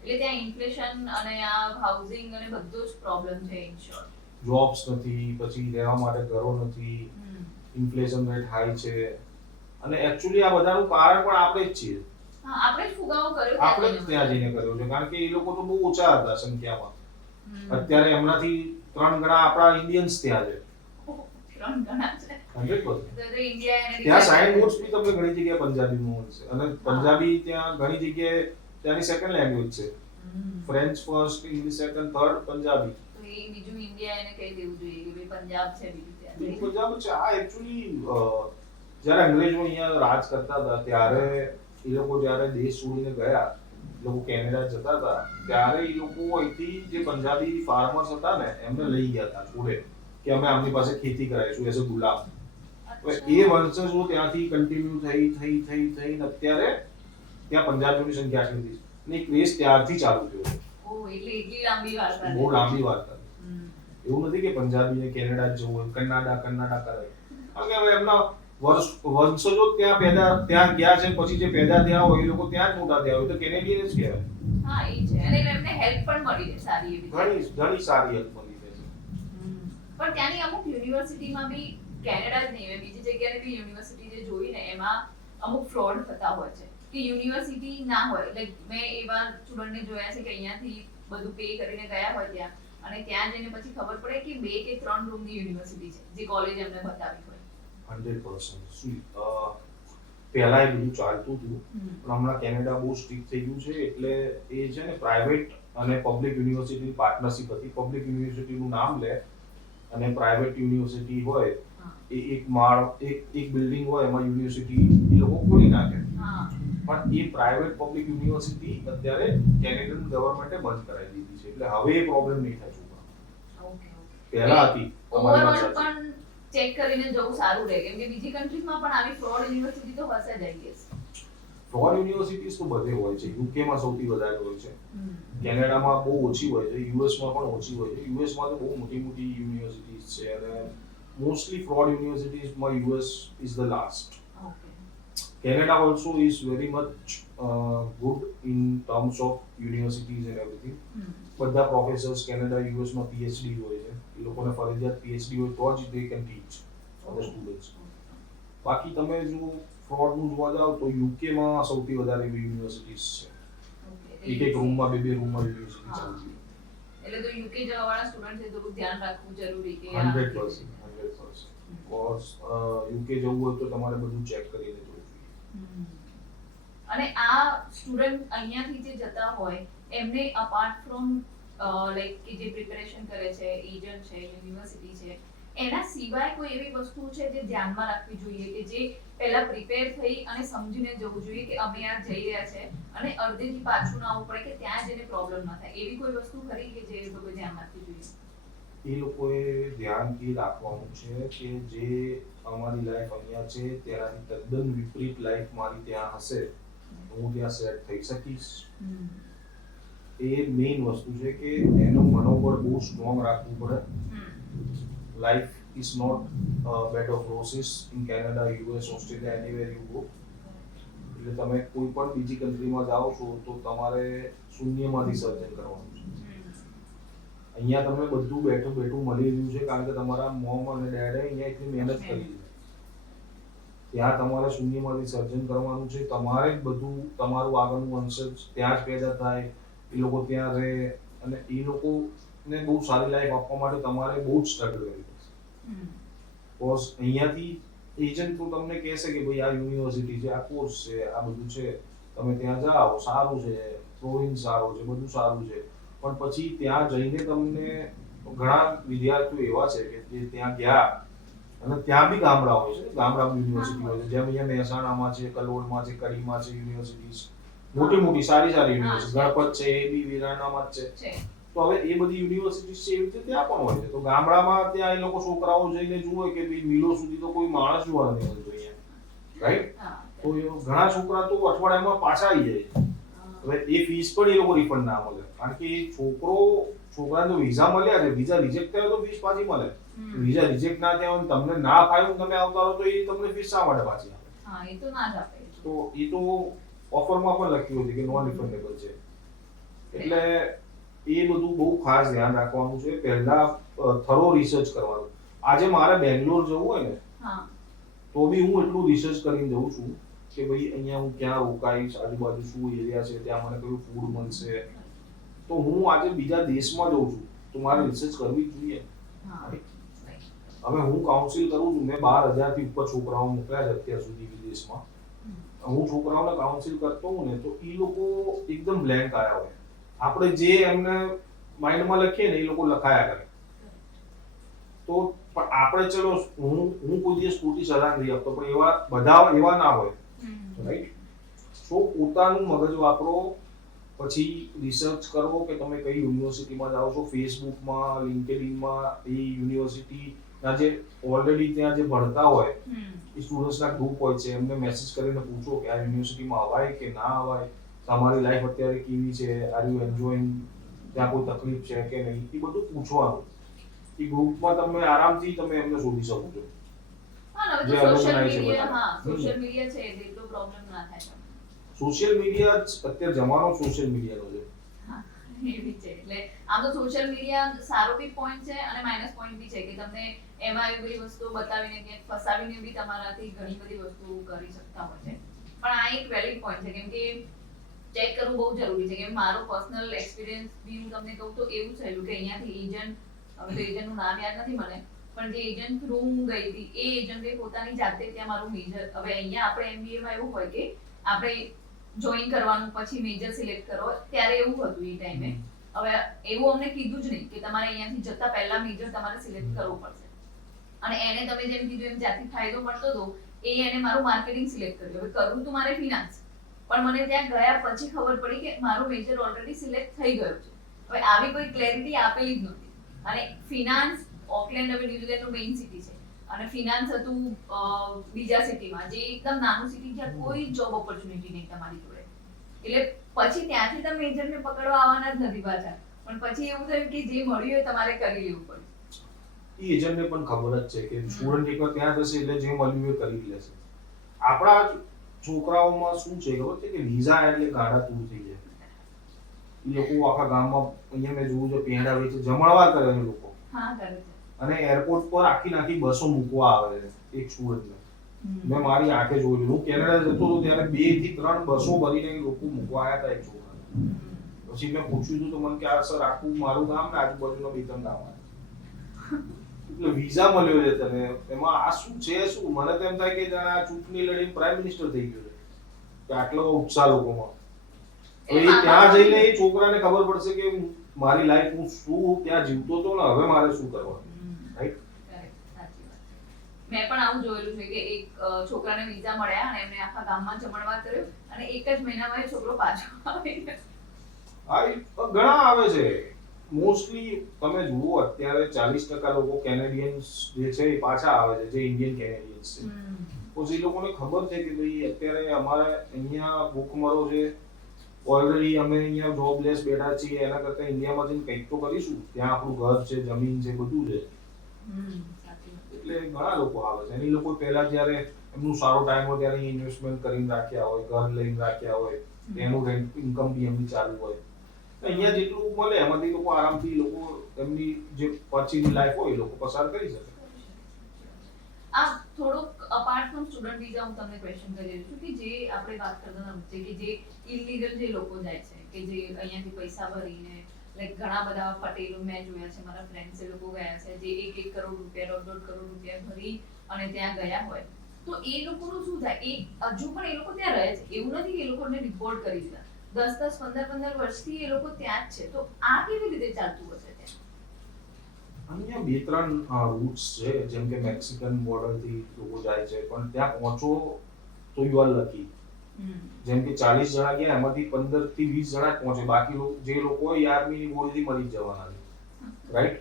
એટલે ત્યાં ઇન્ફ્લેશન અને આ હાઉસિંગ અને બધો જ પ્રોબ્લેમ છે. ઇન શોર્ટ જોબ્સ નથી, પછી રહેવા માટે ઘરો નથી, ઇન્ફ્લેશન રેટ હાઈ છે. અને એક્ચ્યુઅલી આ બધાનું કારણ પણ આપણે જ છીએ. આપણે જ ફુગાવો કર્યો, આપણે જ ત્યાં જઈને કર્યો છે. કારણ કે એ લોકો તો બહુ ઓછા હતા સંખ્યામાં. અત્યારે એમનાથી 3 ગણા આપણા ઇન્ડિયન્સ ત્યાં છે. 3 ગણા છે 100%. ત્યાં સાઇન બોર્ડ્સ બી તમને ઘણી જગ્યાએ પંજાબીમાં મળશે. અને પંજાબી ત્યાં ઘણી જગ્યાએ ત્યાંની સેકન્ડ લેંગ્વેજ છે. French first, English second, third Punjabi. તો એ બીજું ઇન્ડિયા એને કહી દેવું જોઈએ કે પંજાબ છે બીજું ત્યાં. પંજાબ છે. આ એક્ચ્યુઅલી જ્યારે અંગ્રેજો અહીંયા રાજ કરતા હતા ત્યારે એ લોકો જ્યારે દેશ છોડીને ગયા, એ લોકો કેનેડા જતા હતા, ત્યારે એ લોકો અહીંથી જે પંજાબી ફાર્મર્સ હતા ને એમને લઈ ગયા હતા જોડે કે અમે આમની પાસે ખેતી કરાવીશું એઝ અ ગુલામ. હવે એ વંશજો ત્યાંથી કન્ટિન્યુ થઈ અત્યારે ત્યાં પંજાબીઓની સંખ્યા આટલી હતી અને એ ક્રેઝ ત્યારથી ચાલુ થયો છે. એટલી લાંબી વાર્તા બહુ લાંબી વાર્તા. એવું નથી કે પંજાબીને કેનેડા જ જવું હોય, કર્ણાટક કરે. કારણ કે હવે એમના વંશજો ત્યાં ગયા છે, પછી જે પેદા થયા હોય એ લોકો ત્યાં જ મોટા થયા હોય તો કેનેડિયન જ કહેવાય. હા એ છે. અને એમને હેલ્પ પણ મળી રહે સારી એવી. ઘણી સારી હેલ્પ મળી રહે છે. પણ ત્યાંની અમુક યુનિવર્સિટીમાં બી કેનેડા જ નહીં, બીજી જગ્યાએ બી યુનિવર્સિટી જે જોઈ ને એમાં અમુક ફ્રોડ થતા હોય છે કે યુનિવર્સિટી ના હોય. લાઈક મેં એવા સ્ટુડન્ટને જોયા છે કે અહીંયાથી બધું પે કરીને ગયા હોય ત્યાં, અને ત્યાં જઈને પછી ખબર પડે કે 2 કે 3 રૂમની યુનિવર્સિટી છે જે કોલેજ એમને બતાવી હોય. 100% પહેલા એ બધું ચાલતું હતું, પણ હમણાં કેનેડા બહુ સ્ટ્રિક્ટ થઈ ગયું છે. એટલે એ છે ને પ્રાઇવેટ અને પબ્લિક યુનિવર્સિટીની પાર્ટનરશિપ હતી. પબ્લિક યુનિવર્સિટીનું નામ લે અને પ્રાઇવેટ યુનિવર્સિટી હોય એ એક બિલ્ડિંગ હોય એમાં યુનિવર્સિટી એ લોકો ખોલી નાખે. પણ એ પ્રાઇવેટ પબ્લિક યુનિવર્સિટી અત્યારે કેનેડિયન ગવર્મેન્ટે બંધ કરાવી દીધી છે. એટલે હવે એ પ્રોબ્લેમ નહીં થાય છોકરા. પહેલા હતી તમારી વાત સાચી. પણ ચેક કરીને જવું સારું રહે, કેમ કે બીજી કન્ટ્રીઝમાં પણ આવી ફ્રોડ યુનિવર્સિટી તો હશે જ આઈ ગેસ. ફ્રોડ યુનિવર્સિટીઝ તો બધે હોય છે. યુકેમાં સૌથી વધારે હોય છે, કેનેડામાં બહુ ઓછી હોય છે, યુએસમાં પણ ઓછી હોય છે. યુએસમાં તો બહુ મોટી યુનિવર્સિટીઝ છે અને મોસ્ટલી ફ્રોડ યુનિવર્સિટીઝમાં US is the last. Canada also is very much good in terms of universities and everything. બધા પ્રોફેસર્સ કેનેડા યુએસમાં પીએચડી હોય છે. એ લોકોને ફરજિયાત પીએચડી હોય તો જ they can teach other students. બાકી તમે જો ફ્રોડનું જોવા જાવ તો યુકેમાં સૌથી વધારે યુનિવર્સિટીઝ છે. એક રૂમમાં બે રૂમમાં યુનિવર્સિટી ચાલતી. એટલે તો યુકે જવા વાળા સ્ટુડન્ટ છે થોડું ધ્યાન રાખવું જરૂરી કે 100%. કોર્સ યુકે જવું હોય તો તમારે બધું ચેક કરીને જવું. અને આ સ્ટુડન્ટ અહીંયાથી જે જતા હોય એમને અપાર્ટ ફ્રોમ લાઈક કે જે પ્રિપેરેશન કરે છે, એજન્ટ છે, યુનિવર્સિટી છે, એના સિવાય કોઈ એવી વસ્તુ છે જે ધ્યાનમાં રાખવી જોઈએ કે જે પહેલા પ્રિપેર થઈ અને સમજીને જવું જોઈએ કે અમે આ જઈ રહ્યા છે અને અડધેથી પાછું ના આવવું પડે કે ત્યાં જઈને પ્રોબ્લેમ ન થાય? એવી કોઈ વસ્તુ ખરી કે જે લોકોએ ધ્યાન રાખવી જોઈએ? એ લોકોએ ધ્યાનથી રાખવાનું છે કે જે અમારી લાઈફ અહીંયા છે તેનાથી તદ્દન વિપરીત લાઈફ મારી ત્યાં હશે, હું ત્યાં સેટ થઈ શકીશ. એ મેઇન વસ્તુ છે કે એનું મનોબળ બહુ સ્ટ્રોંગ રાખવું પડે. Life is not bed of roses in Canada, US, Australia, anywhere you go. એટલે તમે કોઈ પણ બીજી કન્ટ્રીમાં જાઓ છો તો તમારે શૂન્યમાંથી સર્જન કરવાનું છે. અહીંયા તમને બધું બેઠું મળી રહ્યું છે કારણ કે તમારા મોમ અને ડેડે અહીંયા એટલી મહેનત કરી છે. ત્યાં તમારે શૂન્યમાંથી સર્જન કરવાનું છે. તમારે જ બધું તમારું આગળનું વંશજ ત્યાં જ પેદા થાય, એ લોકો ત્યાં રહે અને એ લોકોને બહુ સારી લાઈફ આપવા માટે તમારે બહુ જ સ્ટ્રગલ કરવી પડશે. કોર્સ અહીંયાથી એજન્ટ તો તમને કહેશે કે ભાઈ આ યુનિવર્સિટી છે, આ કોર્સ છે, આ બધું છે, તમે ત્યાં જાઓ, સારું છે, પ્રોવિન્સ સારો છે, બધું સારું છે. પણ પછી ત્યાં જઈને તમને ઘણા વિદ્યાર્થીઓ એવા છે કે જે ત્યાં ગયા અને ત્યાં બી ગામડા હોય છે, ગામડામાં યુનિવર્સિટી હોય છે, જેમ અહીંયા મહેસાણામાં છે, કલોલમાં છે, કડીમાં છે યુનિવર્સિટીઝ, મોટી સારી યુનિવર્સિટી, ગણપત છે, એ બી વિરાણામાં જ છે. તો હવે એ બધી યુનિવર્સિટી છે એવી રીતે ત્યાં પણ હોય છે. તો ગામડામાં ત્યાં એ લોકો છોકરાઓ જઈને જુએ કે ભાઈ મિલો સુધી તો કોઈ માણસ જોવા નથી મળતો અહીંયા, રાઈટ? તો ઘણા છોકરા તો અઠવાડિયામાં પાછા આવી જાય છે. હવે એ ફીસ પણ એ લોકો રિફંડ ના મળે કારણ કે છોકરાને તો વિઝા મળ્યા છે, વિઝા રિજેક્ટ થયો તો ફીસ પાછી મળે. વિઝા રિજેક્ટ ના થયા હોય તમને ના ફાવ્યું તમે આવતા રહો તો એ તમને ફીસ શા માટે પાછી આપે? હા, એ તો ના જ આપે. તો એ તો ઓફરમાં પણ લખ્યું હતું કે નોન રિફંડેબલ છે. એટલે એ બધું બહુ ખાસ ધ્યાન રાખવાનું છે. પહેલા થરો રિસર્ચ કરવાનું. આજે મારે બેંગ્લોર જવું હોય ને તો બી હું એટલું રિસર્ચ કરીને જઉં છું કે ભાઈ અહીંયા હું ક્યાં રોકાઈશ, આજુબાજુ શું એરિયા છે, ત્યાં મને કયું ફૂડ મળશે. તો હું આજે બીજા દેશમાં જઉં છું તો મારે રિસર્ચ કરવી જ જોઈએ. હવે હું કાઉન્સિલ કરું છું, મેં 12,000 થી ઉપર છોકરાઓ મોકલ્યા છે અત્યાર સુધી વિદેશમાં. હું છોકરાઓને કાઉન્સિલ કરતો હોઉં ને તો એ લોકો એકદમ બ્લેન્ક આવ્યા હોય. આપણે જે એમને માઇન્ડમાં લખીએ ને એ લોકો લખાયા કરે. તો પણ આપણે ચલો હું કોઈ દિવસ ખોટી સલાહ નથી આપતો, પણ બધા એવા ના હોય, રાઈટ? સો પોતાનું મગજ વાપરો, પછી રિસર્ચ કરો કે તમે કઈ યુનિવર્સિટીમાં જાઓ છો. ફેસબુકમાં, લિંક્ડઇનમાં એ યુનિવર્સિટીના જે ઓલરેડી ત્યાં જે ભણતા હોય એ સ્ટુડન્ટ્સના ગ્રુપ હોય છે, એમને મેસેજ કરીને પૂછો કે આ યુનિવર્સિટીમાં અવાય કે ના અવાય, તમારી લાઈફ અત્યારે કેવી છે, આર યુ એન્જોયિંગ, ત્યાં કોઈ તકલીફ છે કે નહીં, એ બધું પૂછવાનું. એ ગ્રુપમાં તમે આરામથી તમે એમને શોધી શકો છો. હા, હવે જે તો સોશિયલ organize છે મીડિયા, બધા. હા, સોશિયલ મીડિયા છે એટલે એટલો પ્રોબ્લેમ ના થાય તમને. સોશિયલ મીડિયા અત્યારે જમાનો સોશિયલ મીડિયાનો છે. હા, એવી છે. એટલે આમ તો સોશિયલ મીડિયા સારો બી પોઈન્ટ છે અને માઇનસ પોઈન્ટ બી છે કે તમને એમાં એવી બધી વસ્તુઓ બતાવીને કે ફસાવીને બી તમારાથી ઘણી બધી વસ્તુઓ કરી શકતા હોય છે. પણ આ એક વેલિડ પોઈન્ટ છે કેમ કે ચેક કરવું બહુ જરૂરી છે. કે મારો પર્સનલ એક્સપિરિયન્સ બી હું તમને કહું તો એવું થયેલું કે અહીંયાથી એજન્ટ, હવે તો એજન્ટનું નામ યાદ નથી મને, પણ જે એજન્ટ થ્રુ હું ગઈ હતી એ એજન્ટે પોતાની જાતે ત્યાં મારું મેજર, હવે અહીંયા આપણે એમબીએમાં એવું હોય કે આપણે જોઈન કરવાનું પછી મેજર સિલેક્ટ કરો, ત્યારે એવું હતું એ ટાઈમે. હવે એવું અમને કીધું જ નહીં કે તમારે અહીંયાથી જતા પહેલા મેજર તમારે સિલેક્ટ કરવો પડશે. અને એને તમે જેમ કીધું એમ જ્યાંથી ફાયદો મળતો હતો એને મારું માર્કેટિંગ સિલેક્ટ કર્યું. હવે કરવું તો મારે ફિનાન્સ, પણ મને ત્યાં ગયા પછી ખબર પડી કે મારો મેજર ઓલરેડી સિલેક્ટ થઈ ગયો છે. હવે આવી કોઈ ક્લેરિટી આપેલી જ નહોતી. અને ફિનાન્સ, ઓકલેન્ડ હવે ન્યુઝીલેન્ડનું મેઇન સિટી છે અને ફિનાન્સ હતું બીજા સિટીમાં, જે એકદમ નાનું સિટી જ્યાં કોઈ જોબ ઓપોર્ચ્યુનિટી નહીં તમારી જોડે. એટલે પછી ત્યાંથી તમે મેજરને પકડવા આવવાના જ નથી પાછા, પણ પછી એવું થયું કે જે મળ્યું એ તમારે કરી લેવું પડે. એ એજન્ટને પણ ખબર જ છે કે સ્ટુડન્ટ એકવાર ત્યાં જશે એટલે જે મળ્યું એ કરી લેશે. આપણા છોકરાઓમાં શું છે ખબર છે કે વિઝા એટલે ગાડા તૂર થઈ જાય. એ લોકો આખા ગામમાં, અહીંયા મેં જોયું છે, પેંડા વેચે, જમણવાર કરે છે લોકો. હા, કરે છે. અને એરપોર્ટ પર આખી બસો મૂકવા આવે છે એક સ્ટુડન્ટને. મેં મારી આંખે જોયેલું. હું કેનેડા જતો હતો ત્યારે 2 થી 3 બસો ભરીને લોકો મૂકવા આવ્યા હતા એક છોકરાને. પછી મેં પૂછ્યું હતું તો મને કે આ સર આખું મારું ગામ ને આજુબાજુના 2-3 ગામ આવે. એટલે વિઝા મળ્યો છે તને, એમાં આ શું છે શું? મને તો એમ થાય કે જાણે આ ચૂંટણી લડીને પ્રાઇમ મિનિસ્ટર થઈ ગયો છે કે આટલો ઉત્સાહ લોકોમાં. તો એ ત્યાં જઈને એ છોકરાને ખબર પડશે કે મારી લાઈફ હું શું ત્યાં જીવતો હતો ને હવે મારે શું કરવાનું. રાઈટ? સાચી વાત. મેં પણ આવું જોયેલું છે કે એક છોકરાને વિઝા મળ્યા અને એમને આખા ગામમાં જમણવાર કર્યો અને એક જ મહિનામાં એ છોકરો પાછો આવી ગયો. આ ઘણા આવે છે. મોસ્ટલી તમે જુઓ અત્યારે 40% લોકો કેનેડિયન્સ જે છે એ પાછા આવે છે, જે ઇન્ડિયન કેનેડિયન્સ છે. તો જે લોકોને ખબર છે કે ભાઈ અત્યારે અમારે અહીંયા ભૂખમરો છે, ઓલરેડી અમે અહીંયા જોબલેસ બેઠા છીએ, એના કરતાં ઇન્ડિયામાં જઈને કંઈક તો કરીશું, ત્યાં આપણું ઘર છે, જમીન છે, બધું છે. એટલે ઘણા લોકો આવે છે. અને એ લોકો પહેલા જ્યારે એમનું સારો ટાઈમ હોય ત્યારે ઇન્વેસ્ટમેન્ટ કરીને રાખ્યા હોય, ઘર લઈને રાખ્યા હોય, એનું રેન્ટ ઇન્કમ બી એમની ચાલુ હોય. અહીંયા જેટલું મળે એમાંથી લોકો આરામથી લોકો એમની જે પછીની લાઈફ હોય એ લોકો પસાર કરી શકે. આ થોડુંક અપાર્ટ ફ્રોમ સ્ટુડન્ટ વિઝા હું તમને ક્વેશ્ચન કરી રહી છું કે જે આપણે વાત કરતા હતા કે જે ઇલીગલ જે લોકો જાય છે કે જે અહીંયાથી પૈસા ભરીને, લાઈક ઘણા બધા પટેલો મેં જોયા છે, મારા ફ્રેન્ડ્સ એ લોકો ગયા છે જે 1 કરોડ રૂપિયા, 1.5 કરોડ રૂપિયા ભરી અને ત્યાં ગયા હોય. તો એ લોકોનું શું થાય? એ હજુ પણ એ લોકો ત્યાં રહે છે, એવું નથી કે એ લોકોને રિપોર્ટ કરી દીધા. 10, 15 વર્ષથી એ લોકો ત્યાં જ છે. તો આ કેવી રીતે ચાલતું હશે ત્યાં? અહીંયા 2-3 રૂટ્સ છે, જેમ કે મેક્સિકન બોર્ડરથી લોકો જાય છે, પણ ત્યાં પહોંચો તો યુ આર લકી. જેમ કે 40 જણા ગયા એમાંથી 15 થી 20 જણા જ પહોંચે, બાકી જે લોકો હોય આર્મીની ગોળીથી મરી જ જવાના છે. રાઈટ?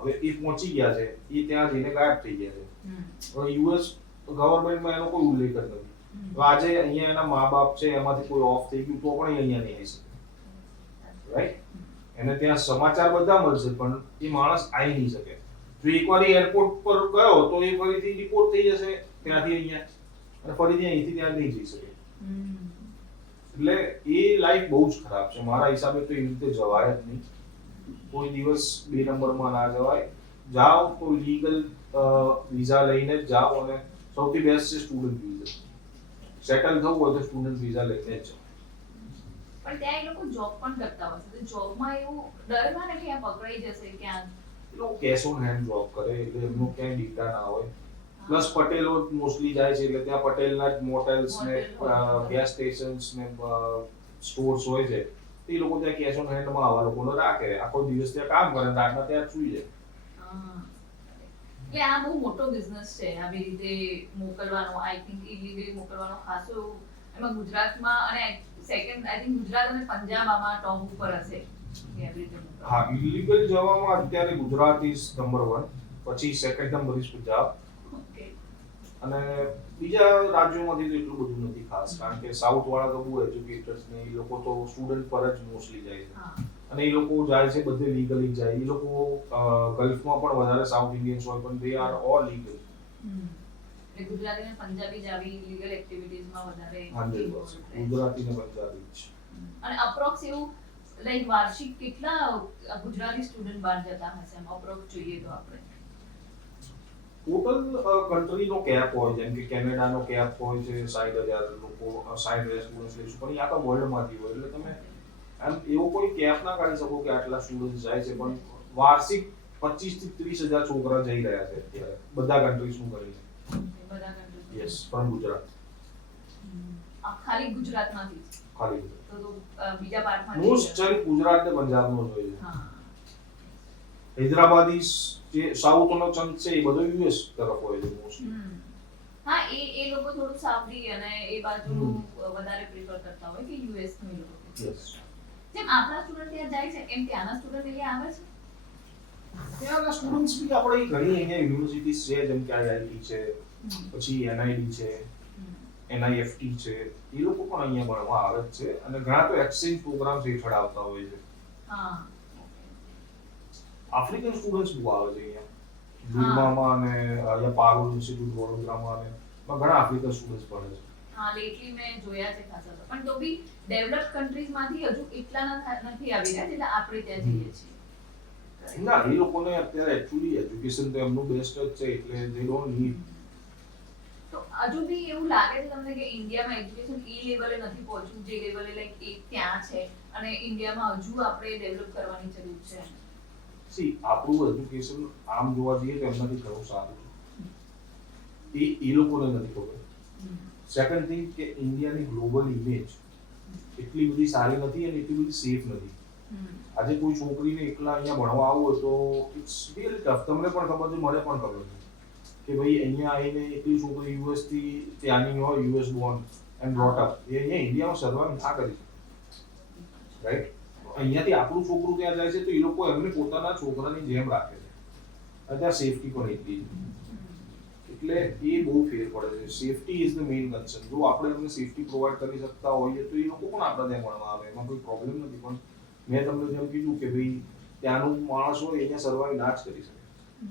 હવે એ પહોંચી ગયા છે, એ ત્યાં જઈને ગાયબ થઈ ગયા છે. હવે યુએસ ગવર્નમેન્ટમાં એનો કોઈ ઉલ્લેખ જ નથી. તો આજે અહીંયા એના મા-બાપ છે, એમાંથી કોઈ ઓફ થઈ ગયું તો પણ અહીંયા નહીં આવી શકે. રાઈટ? એને ત્યાં સમાચાર બધા મળશે પણ એ માણસ આવી નહીં શકે. જો એકવાર એરપોર્ટ પર ગયો તો એ ફરીથી રિપોર્ટ થઈ જશે ત્યાંથી અહીંયા, અને ફરીથી અહીંથી ત્યાં નહીં જઈ શકે. એટલે એ લાઈફ બહુ જ ખરાબ છે. મારા હિસાબે તો એ રીતે જવાય જ નહીં. કોઈ દિવસ 2 નંબરમાં ના જવાય. જાઓ તો લીગલ વિઝા લઈને જ જાઓ, અને સૌથી બેસ્ટ છે સ્ટુડન્ટ વિઝા. સેટલ થવું હોય તો સ્ટુડન્ટ વિઝા લઈને જ જાઓ. પણ ત્યાં એ લોકો જોબ પણ કરતા હોય છે, તો જોબમાં એવું ડર ના ને કે આ પકડાઈ જશે ક્યાં? એ લોકો કેશ ઓન હેન્ડ જોબ કરે એટલે એમનું ક્યાંય ડીટા ના હોય. પ્લસ પટેલો મોસ્ટલી જાય છે એટલે ત્યાં પટેલના જ મોટેલ્સ ને ગેસ સ્ટેશન્સ ને સ્ટોર્સ હોય છે. એ લોકો ત્યાં કેશ ઓન હેન્ડમાં આવા લોકોને રાખે, આખો દિવસ ત્યાં કામ કરે, રાતના ત્યાં સુઈ જાય. એટલે આ બહુ મોટો બિઝનેસ છે આવી રીતે મોકલવાનો. આઈ થિંક ઇલીગલી મોકલવાનો ખાસો એમાં ગુજરાતમાં અને સેકન્ડ આઈ થિંક ગુજરાત અને પંજાબ આમાં ટોપ ઉપર હશે કે એવી રીતે મોકલો. હા, ઇલીગલ જવામાં અત્યારે ગુજરાત ઇઝ નંબર 1, પછી second number is Punjab, okay. અને બીજા રાજ્યોમાંથી તો એટલું બધું નથી ખાસ, કારણ કે સાઉથ વાળા તો બહુ એજ્યુકેટેડ ને એ લોકો તો સ્ટુડન્ટ પર જ મોસ્ટલી જાય છે, હા. અને એ લોકો જાય છે બધે લીગલી જાય. એ લોકો ગલ્ફમાં પણ વધારે સાઉથ ઇન્ડિયન્સ હોય પણ દે આર ઓલ લીગલ. એટલે ગુજરાતી અને પંજાબી જ આવી લીગલ એક્ટિવિટીઝમાં વધારે 100% involved રહે છે. ગુજરાતી ને પંજાબી જ. અને અપ્રોક્સ એવું લાઈક વાર્ષિક કેટલા ગુજરાતી સ્ટુડન્ટ બહાર જતા હશે એમ અપ્રોક્સ જોઈએ તો આપણે? ટોટલ કન્ટ્રીનો કેપ હોય, જેમ કે કેનેડાનો કેપ હોય છે 60,000 લોકો, 60,000 સ્ટુડન્ટ્સ લઈશું, પણ એ આખા વર્લ્ડમાંથી હોય, એટલે તમે એમ એવો કોઈ કેપ ના કાઢી શકો કે આટલા સ્ટુડન્ટ જાય છે, પણ વાર્ષિક 25 થી 30,000 છોકરા જઈ રહ્યા છે અત્યારે બધા કન્ટ્રીઝનું કરીને. બધા countries. Yes, from Gujarat. ખાલી ગુજરાતમાંથી જ? ખાલી ગુજરાત. તો બીજા પાર્ટમાંથી મોસ્ટ ચંક ગુજરાત ને પંજાબનો જ હોય છે. હા. હૈદરાબાદી જે સાઉથનો ચંક છે એ બધો યુએસ તરફ હોય છે મોસ્ટલી. હા, એ લોકો થોડું સાઉદી અને એ બાજુનું વધારે પ્રિફર કરતા હોય કે યુએસ નું એ લોકો. યસ. જેમ આપણા સ્ટુડન્ટ ત્યાં જાય છે એમ ત્યાંના સ્ટુડન્ટ અહીંયા આવે છે? ત્યાંના સ્ટુડન્ટ્સ બી આપણે ઘણી અહીંયા યુનિવર્સિટીઝ છે, જેમ કે આઈઆઈટી છે, પછી એનઆઈડી છે, એનઆઈએફટી છે, એ લોકો પણ અહીંયા ભણવા આવે જ છે, અને ઘણા તો એક્સચેન્જ પ્રોગ્રામ્સ હેઠળ આવતા હોય છે. હા. આફ્રિકન સ્ટુડન્ટ્સ બહુ આવે છે અહીંયા લીમામાં, અને અહીંયા પારુલ ઇન્સ્ટિટ્યૂટ વડોદરામાં, અને એમાં ઘણા આફ્રિકન સ્ટુડન્ટ્સ ભણે છે. હા, લેટલી મેં જોયા છે ખાસા તો. પણ તો બી ડેવલપ્ડ કન્ટ્રીઝમાંથી હજુ એટલા નથી આવી રહ્યા જેટલા આપણે ત્યાં જઈએ છીએ. ના, એ લોકોને અત્યારે એકચ્યુઅલી એજ્યુકેશન તો એમનું બેસ્ટ જ છે, એટલે they don't need. તો હજુ બી એવું લાગે છે તમને કે ઇન્ડિયામાં એજ્યુકેશન એ લેવલે નથી પહોંચ્યું જે લેવલે લાઈક એ ત્યાં છે, અને ઇન્ડિયામાં હજુ આપણે ડેવલપ કરવાની જરૂર છે? સી, આપણું એજ્યુકેશન આમ જોવા જઈએ તો એમનાથી ઘણું સારું છે, એ લોકોને નથી ખબર. સેકન્ડ થિંગ કે ઇન્ડિયાની ગ્લોબલ ઇમેજ એટલી બધી સારી નથી અને એટલી બધી સેફ નથી. આજે કોઈ છોકરીને એકલા અહીંયા ભણવા આવવું હોય તો ઇટ્સ રિયલી ટફ. તમને પણ ખબર છે, મને પણ ખબર છે કે ભાઈ અહીંયા આવીને એકલી છોકરી યુએસ થી ત્યાંની હોય, US born and brought up, એ અહીંયા ઇન્ડિયામાં સર્વાઈવ ના કરી શકે, રાઈટ? અહીંયાથી આપણું છોકરું ત્યાં જાય છે તો એ લોકો એમને પોતાના છોકરાની જેમ રાખે છે, અને ત્યાં સેફટી પણ એટલી છે, એટલે એ બહુ ફેર પડે છે. Safety is the main concern. જો આપણે એમને સેફટી પ્રોવાઈડ કરી શકતા હોઈએ તો એ લોકો પણ આપણા ત્યાં ભણવા આવે, એમાં કોઈ પ્રોબ્લેમ નથી. પણ મેં તમને જેમ કીધું કે ભાઈ ત્યાંનું માણસ હોય અહીંયા સર્વાઈવ ના જ કરી શકે.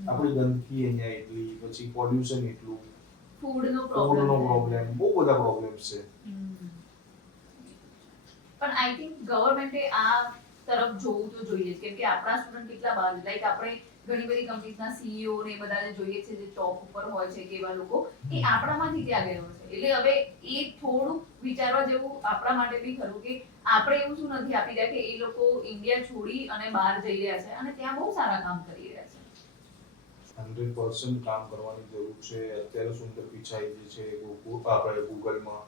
આપણી ગંદકી અહીંયા એટલી, પછી પોલ્યુશન એટલું, ફૂડનો પ્રોબ્લેમ, બહુ બધા પ્રોબ્લેમ્સ છે. પણ આઈ થિંક ગવર્મેન્ટે આ તરફ જોવું તો જોઈએ જ, કેમ કે આપણા સ્ટુડન્ટ કેટલા બહાર, લાઈક આપણે ઘણી બધી કંપનીઝના સીઈઓ ને એ બધાને જોઈએ છે જે ટોપ ઉપર હોય છે કે એવા લોકો, એ આપણામાંથી ત્યાં ગયેલો છે. એટલે હવે એ થોડું વિચારવા જેવું આપણા માટે બી ખરું કે આપણે એવું શું નથી આપી રહ્યા કે એ લોકો ઇન્ડિયા છોડી અને બહાર જઈ રહ્યા છે અને ત્યાં બહુ સારા કામ કરી રહ્યા છે. 100% કામ કરવાની જરૂર છે. અત્યારે સુંદર પિચાઈ જે છે આપણે ગૂગલમાં,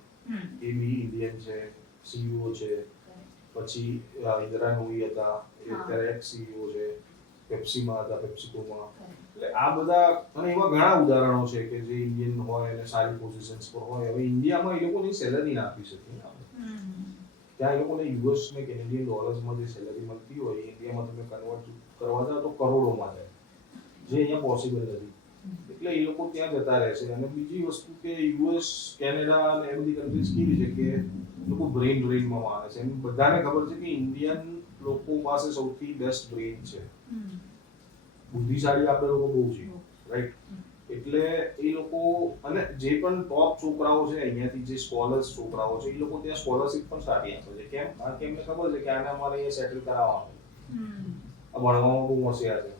એ બી ઇન્ડિયન છે, સીઈઓ છે. પછી ઇન્દિરા નૂરી હતા, એ અત્યારે એક્સ સીઈઓ છે, પેપ્સીમાં હતા, પેપ્સિકોમાં. એટલે આ બધા, અને એવા ઘણા ઉદાહરણો છે કે જે ઇન્ડિયન હોય અને સારી પોઝિશન્સ પર હોય. હવે ઇન્ડિયામાં એ લોકોની સેલરી ના આપી શકીએ ને આપણે. ત્યાં એ લોકોને યુએસ ને કેનેડિયન ડોલર્સમાં જે સેલરી મળતી હોય, ઇન્ડિયામાં તમે કન્વર્ટ કરવા જાઓ તો કરોડોમાં જાય, જે અહીંયા પોસિબલ નથી. એટલે એ લોકો ત્યાં જતા રહે છે. અને બીજી વસ્તુ કે યુએસ, કેનેડા અને એ બધી કન્ટ્રીઝ કેવી છે કે લોકો બ્રેઇન ડ્રેઇનમાં માને છે. એમ બધાને ખબર છે કે ઇન્ડિયન લોકો પાસે સૌથી બેસ્ટ બ્રેઇન છે, બુદ્ધિશાળી આપણે લોકો બહુ છીએ, રાઈટ? એટલે એ લોકો, અને જે પણ ટોપ છોકરાઓ છે અહીંયાથી, જે સ્કોલર્સ છોકરાઓ છે, એ લોકો ત્યાં સ્કોલરશિપ પણ સ્ટાર્ટિંગ આપે છે. કેમ? કારણ કે એમને ખબર છે કે આને અમારે અહીંયા સેટલ કરાવવાનું, આ ભણવામાં બહુ હોશિયાર છે.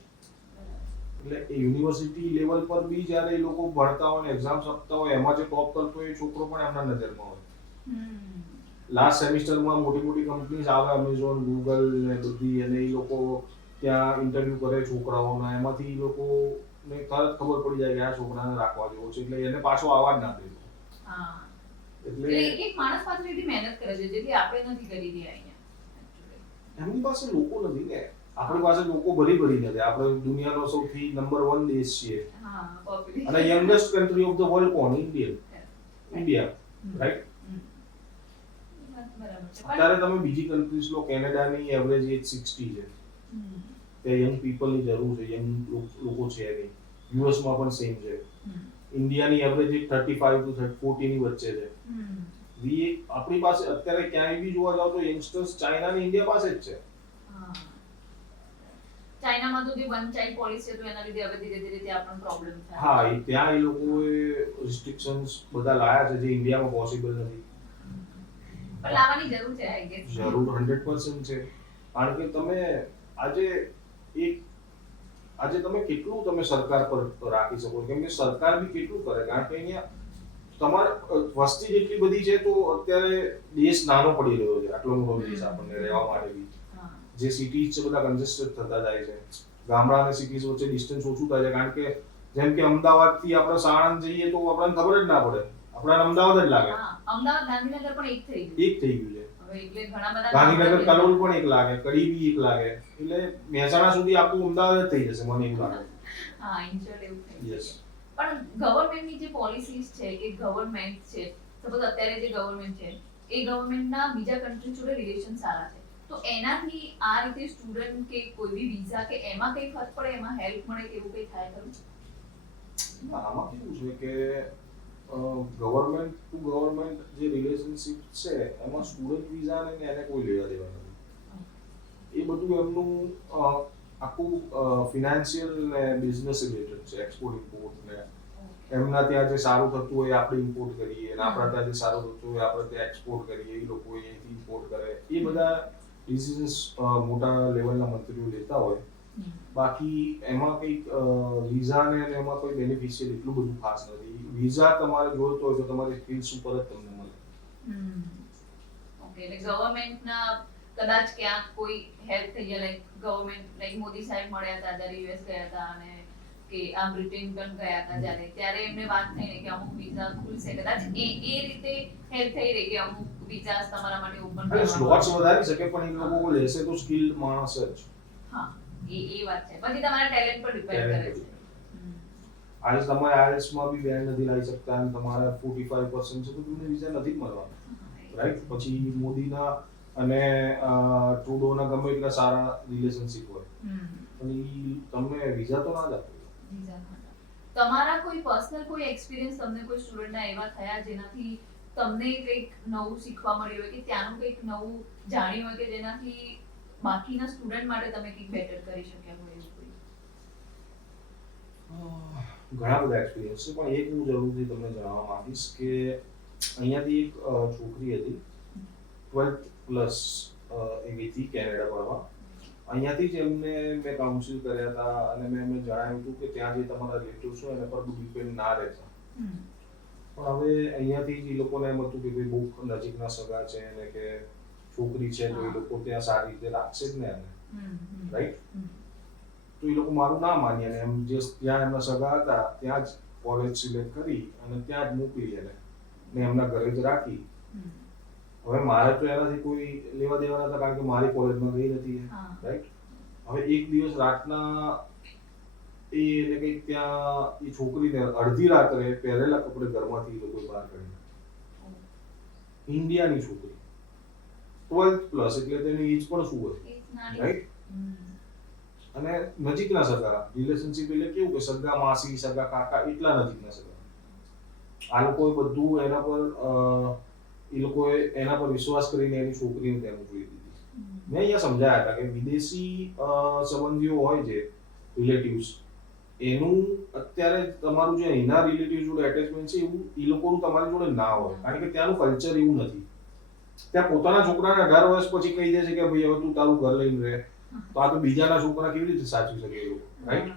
એટલે એ યુનિવર્સિટી લેવલ પર બી જ્યારે એ લોકો ભણતા હોય ને એક્ઝામ્સ આપતા હોય, એમાં જે ટોપ કરતો હોય એ છોકરો પણ એમના નજરમાં હોય. લાસ્ટ સેમિસ્ટરમાં મોટી મોટી કંપનીઝ આવે, અમેઝોન, ગૂગલ ને બધી, અને એ લોકો ત્યાં ઇન્ટરવ્યુ કરે છોકરાઓના, એમાંથી એ લોકોને તરત ખબર પડી જાય કે આ છોકરાને રાખવા જેવો છે, એટલે એને પાછો આવવા જ ના દે. એટલે એક માણસ પાછળ એટલી મહેનત કરે છે જેથી આપણે નથી કરી રહ્યા અહીંયા. એમની પાસે લોકો નથી ને, આપણી પાસે લોકો ભરી નથી. આપણે દુનિયાનો સૌથી નંબર 1 દેશ છીએ, અને youngest country of the world કોણ? India, right? બરાબર છે. અત્યારે તમે બીજી કન્ટ્રીઝ લો, કેનેડાની એવરેજ એજ 60 છે. હમ. કે યંગ પીપલની જરૂર છે, યંગ લોકો છે નહીં. યુએસમાં પણ સેમ છે. હમ. ઇન્ડિયાની એવરેજ 35 to 40 ની વચ્ચે છે. હમ. આપણી પાસે અત્યારે ક્યાંય બી જોવા જાવ તો યંગસ્ટર્સ ચાઇના ને ઇન્ડિયા પાસે જ છે. હા. ચાઇનામાં તો જે વન ચાઇલ્ડ પોલિસી હતું એના લીધે હવે ધીરે ધીરે ત્યાં પણ પ્રોબ્લેમ થાય. હા, ત્યાં એ લોકોએ રિસ્ટ્રિક્શન્સ બધા લાયા છે જે ઇન્ડિયામાં પોસિબલ નથી. પણ લાવવાની જરૂર છે આઈ ગેસ. જરૂર 100% છે. કારણ કે આજે તમે કેટલું તમે સરકાર પર રાખી શકો, કેમ કે સરકાર બી કેટલું કરે, કારણ કે અહીંયા તમારે વસ્તી જેટલી બધી છે તો અત્યારે દેશ નાનો પડી રહ્યો છે. આટલો મોટો દેશ આપણને રહેવા માટે બી. જે સિટીઝ છે બધા કન્જેસ્ટેડ થતા જાય છે. ગામડા અને સિટીઝ વચ્ચે ડિસ્ટન્સ ઓછું થાય છે, કારણ કે જેમ કે અમદાવાદથી આપણે સાણંદ જઈએ તો આપણને ખબર જ ના પડે, આપણને અમદાવાદ જ લાગે. હા, અમદાવાદ ગાંધીનગર પણ એક થઈ ગયું. એક થઈ ગયું છે. હવે એટલે ઘણા બધા ગાંધીનગર કલોલ પણ એક લાગે, કડી બી એક લાગે, એટલે મહેસાણા સુધી આખું અમદાવાદ જ થઈ જશે મને એવું લાગે. હા, ઇન્શ્યોર એવું થઈ યસ. પણ ગવર્નમેન્ટની જે પોલિસીઝ છે કે ગવર્નમેન્ટ છે, સપોઝ અત્યારે જે ગવર્નમેન્ટ છે એ ગવર્નમેન્ટના બીજા કન્ટ્રી જોડે રિલેશન સારા છે, તો એનાથી આ રીતે સ્ટુડન્ટ કે કોઈ બી વિઝા કે એમાં કઈ ફરક પડે, એમાં હેલ્પ મળે કે એવું કઈ થાય ખરું? આમાં કેવું છે કે ગવર્નમેન્ટ ટુ ગવર્નમેન્ટ જે રિલેશનશિપ છે એમાં સ્ટુડન્ટ વિઝા ને એને કોઈ લેવા દેવા નથી. એ બધું એમનું આખું ફિનાન્શિયલ ને બિઝનેસ રિલેટેડ છે. એક્સપોર્ટ ઇમ્પોર્ટ ને એમના ત્યાં જે સારું થતું હોય આપણે ઇમ્પોર્ટ કરીએ, અને આપણા ત્યાં જે સારું થતું હોય આપણે ત્યાં એક્સપોર્ટ કરીએ, એ લોકો અહીંથી ઇમ્પોર્ટ કરે, એ બધા ડિસિઝન્સ મોટા લેવલના મંત્રીઓ લેતા હોય. બાકી એમાં કંઈક વિઝા ને એમાં કોઈ બેનિફિશિયલ એટલું બધું ખાસ નથી. વિઝા તમારે જોઈતો હોય તો તમારી સ્કિલ્સ ઉપર જ તમને મળે. ઓકે, એટલે ગવર્નમેન્ટના કદાચ ક્યાંક કોઈ હેલ્પ થઈ જાય, લાઈક ગવર્નમેન્ટ, લાઈક મોદી સાહેબ મળ્યા હતા જ્યારે યુએસ ગયા હતા, અને કે આ બ્રિટન પણ ગયા હતા ત્યારે એમને વાત થઈ ને કે અમુક વિઝા ખુલશે, કદાચ એ રીતે હેલ્પ થઈ રહી કે અમુક વિઝા તમારા માટે ઓપન એટલે સ્લોટ્સ વધારી શકે, પણ એ લોકો લેશે તો સ્કિલ્ડ માણસ જ. હા, એ વાત છે. પછી તમારા ટેલેન્ટ પર ડિપેન્ડ કરે છે. આજે તમારે IELTS માં બી બેન્ડ નથી લાવી શકતા અને તમારા 45% છે તો તમને વિઝા નથી જ મળવાના, રાઈટ? પછી મોદીના અને ટ્રુડોના ગમે એટલા સારા રિલેશનશિપ હોય, પણ એ તમને વિઝા તો ના જ આપે. તમારા કોઈ પર્સનલ કોઈ એક્સપિરિયન્સ તમને કોઈ સ્ટુડન્ટના એવા થયા જેનાથી તમને કંઈક નવું શીખવા મળ્યું હોય કે ત્યાંનું કંઈક નવું જાણ્યું હોય કે જેનાથી બાકીના સ્ટુડન્ટ માટે તમે કંઈક બેટર કરી શક્યા હોય એવું કોઈ? ઘણા બધા એક્સપિરિયન્સ છે, પણ એક હું જરૂરથી તમને જણાવવા માંગીશ કે અહીંયાથી એક છોકરી હતી 12th પ્લસ એવી હતી કેનેડા ભણવા. અહીંયાથી જ એમને મેં કાઉન્સિલ કર્યા હતા અને મેં એમને જણાવ્યું હતું કે ત્યાં જે તમારા રિલેટિવ્સ હોય એના પર ડિપેન્ડ ના રહેતા. પણ હવે અહીંયાથી જ એ લોકોને એમ હતું કે ભાઈ બહુ નજીકના સગા છે અને કે છોકરી છે તો એ લોકો ત્યાં સારી રીતે રાખશે જ ને એને, રાઈટ? તો એ લોકો મારું ના માન્યા ને એમ જે ત્યાં એમના સગા હતા ત્યાં જ કોલેજ સિલેક્ટ કરી અને ત્યાં જ મોકલી એને ને એમના ઘરે જ રાખી. હવે મારે તો એનાથી કોઈ લેવા દેવા નતા, કારણ કે મારી કોલેજમાં ગઈ નથી, રાઈટ? હવે એક દિવસ રાતના એને કંઈક ત્યાં એ છોકરીને અડધી રાત્રે પહેરેલા કપડે ઘરમાંથી એ લોકો બહાર કાઢી. ઇન્ડિયાની છોકરી 12th પ્લસ, એટલે તેની એજ પણ શું હોય, રાઈટ? અને નજીકના સગા રિલેશનશિપ એટલે કેવું કે સગા માસી, સગા કાકા, એટલા નજીકના સગા. આ લોકોએ બધું એના પર એ લોકોએ એના પર વિશ્વાસ કરીને એની છોકરીને ત્યાં મોકલી દીધી. મેં અહીંયા સમજાયા હતા કે વિદેશી સંબંધીઓ હોય છે, રિલેટિવ્સ, એનું અત્યારે તમારું જે અહીંના રિલેટિવ જોડે એટેચમેન્ટ છે એવું એ લોકોનું તમારી જોડે ના હોય, કારણ કે ત્યાંનું કલ્ચર એવું નથી. ત્યાં પોતાના છોકરાને 18 વર્ષ પછી કહી દે છે કે ભાઈ હવે તું તારું ઘર લઈને રહે, તો આ તો બીજાના છોકરા કેવી રીતે સાચવી શકે એ લોકો, રાઈટ?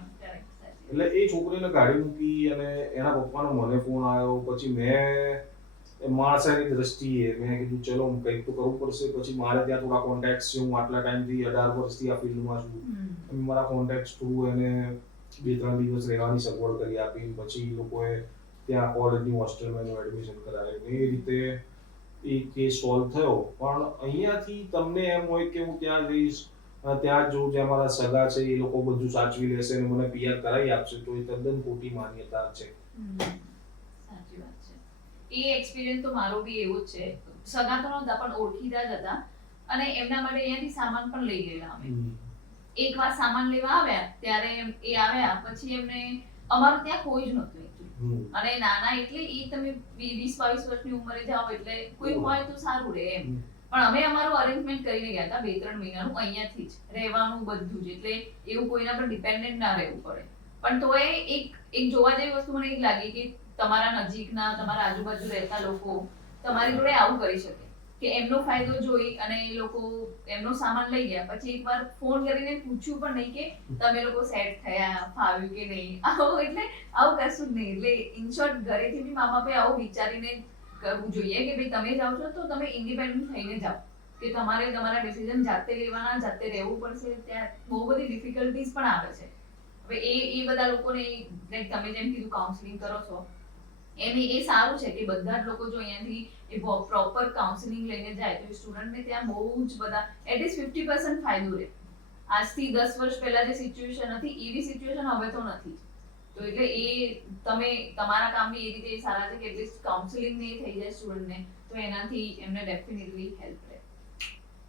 એટલે એ છોકરીને ગાડી મૂકી અને એના પપ્પાનો મને ફોન આવ્યો. પછી મેં માણસાની દ્રષ્ટિએ મેં કીધું ચલો કંઈક તો કરવું પડશે. પછી મારે ત્યાં થોડા કોન્ટેક્ટ્સ છે, હું આટલા ટાઈમથી 18 વર્ષથી આ ફિલ્ડમાં છું, મારા કોન્ટેક્ટ્સ થ્રુ એને 2-3 દિવસ રહેવાની સગવડ કરી આપી. પછી એ લોકોએ ત્યાં કોલેજની હોસ્ટેલમાં એનું એડમિશન કરાવ્યું. એ રીતે એ કેસ સોલ્વ થયો. પણ અહીંયાથી તમને એમ હોય કે હું ત્યાં જઈશ અને ત્યાં જો જે અમારા સગા છે એ લોકો બધું સાચવી લેશે અને મને PR કરાવી આપશે, તો એ તદ્દન ખોટી માન્યતા છે. સાચી વાત છે. એ એક્સપિરિયન્સ તો મારો બી એવો જ છે. સગા તો નહોતા પણ ઓળખીતા જ હતા અને એમના માટે અહીંયાથી સામાન પણ લઈ ગયેલા અમે. એકવાર સામાન લેવા આવ્યા ત્યારે એ આવ્યા પછી એમને અમારું ત્યાં કોઈ જ નહોતું actually. અને નાના એટલે એ તમે 20-22 વર્ષની ઉંમરે જાઓ એટલે કોઈ હોય તો સારું રહે એમ. પણ અમે અમારું અરેન્જમેન્ટ કરીને ગયા હતા 2-3 મહિનાનું અહીંયાથી જ રહેવાનું બધું જ, એટલે એવું કોઈના પર ડિપેન્ડન્ટ ના રહેવું પડે. પણ તોય એક જોવા જેવી વસ્તુ મને એ લાગી કે તમારા નજીકના તમારા આજુબાજુ રહેતા લોકો તમારી જોડે આવું કરી શકે કે એમનો ફાયદો જોઈ અને એ લોકો એમનો સામાન લઈ ગયા પછી એકવાર ફોન કરીને પૂછ્યું પણ નહીં કે તમે લોકો સેટ થયા, ફાવ્યું કે નહીં. આવું કશું જ નહીં. એટલે ઇન શોર્ટ ઘરેથી બી મા બાપે આવું વિચારીને કરવું જોઈએ કે ભાઈ તમે જાઓ છો તો તમે ઇન્ડિપેન્ડન્ટ થઈને જાઓ કે તમારે તમારા ડિસિઝન જાતે લેવાના, જાતે રહેવું પડશે. ત્યાં બહુ બધી ડિફિકલ્ટીઝ પણ આવે છે. હવે એ બધા લોકોને લાઈક તમે જેમ કીધું કાઉન્સેલિંગ કરો છો એમ એ સારું છે કે બધા જ લોકો જો અહીંયાથી એ પ્રોપર કાઉન્સેલિંગ લઈને જાય તો સ્ટુડન્ટને ત્યાં બહુ જ બધા એટલીસ્ટ 50% ફાયદો રહે. આજથી 10 વર્ષ પહેલા જે સિચ્યુએશન હતી એવી સિચ્યુએશન હવે તો નથી. તો એટલે એ તમે તમારા કામ બી એ રીતે સારા છે કે એટલીસ્ટ કાઉન્સેલિંગ ને થઈ જાય સ્ટુડન્ટને તો એનાથી એમને ડેફિનેટલી હેલ્પ રહે.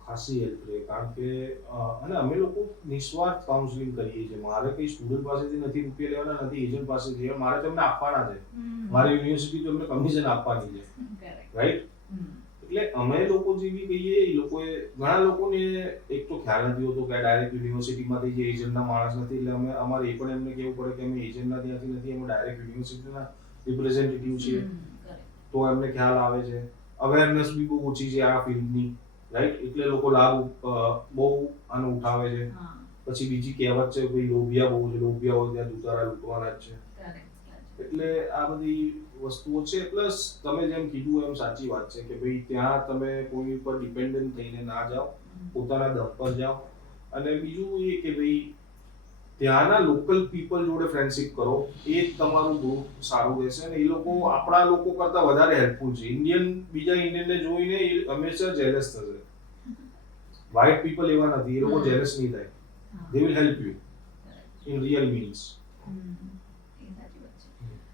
ખાસી હેલ્પ રહે કારણ કે અને અમે લોકો નિસ્વાર્થ કાઉન્સેલિંગ કરીએ છીએ. મારે કઈ સ્ટુડન્ટ પાસેથી નથી રૂપિયા લેવાના, નથી એજન્ટ પાસેથી લેવાના, મારે તેમને આપવાના છે. મારી યુનિવર્સિટી તેમને કમિશન આપવાની છે, રાઈટ? એટલે અમે લોકો જે બી કહીએ એ લોકોએ ઘણા લોકોને એક તો ખ્યાલ નથી હોતો કે ડાયરેક્ટ યુનિવર્સિટીમાંથી જે એજન્ટના માણસ નથી એટલે અમારે એ પણ એમને કહેવું પડે કે અમે એજન્ટના ત્યાંથી નથી, અમે ડાયરેક્ટ યુનિવર્સિટીના રિપ્રેઝેન્ટેટિવ છીએ. તો એમને ખ્યાલ આવે છે. અવેરનેસ બી બહુ ઓછી છે આ ફિલ્ડની, રાઈટ? એટલે લોકો લાભ બહુ આનો ઉઠાવે છે. પછી બીજી કહેવત છે ભાઈ લોભિયા બહુ છે, લોભિયા હોય ત્યાં દુતારા લૂંટવાના જ છે. એટલે આ બધી વસ્તુઓ છે. પ્લસ તમે જેમ કીધું એમ સાચી વાત છે કે ભાઈ ત્યાં તમે કોઈ પર ડિપેન્ડન્ટ થઈને ના જાઓ, પોતાના દમ પર જાઓ. અને બીજું એ કે ભાઈ ત્યાંના લોકલ પીપલ જોડે ફ્રેન્ડશિપ કરો, એ જ તમારું ગ્રુપ સારું રહેશે. અને એ લોકો આપણા લોકો કરતાં વધારે હેલ્પફુલ છે. બીજા ઇન્ડિયનને જોઈને એ હંમેશા જેલસ થશે. વ્હાઇટ પીપલ એવા નથી, એ લોકો જેલસ નહીં થાય. They will help you in real means.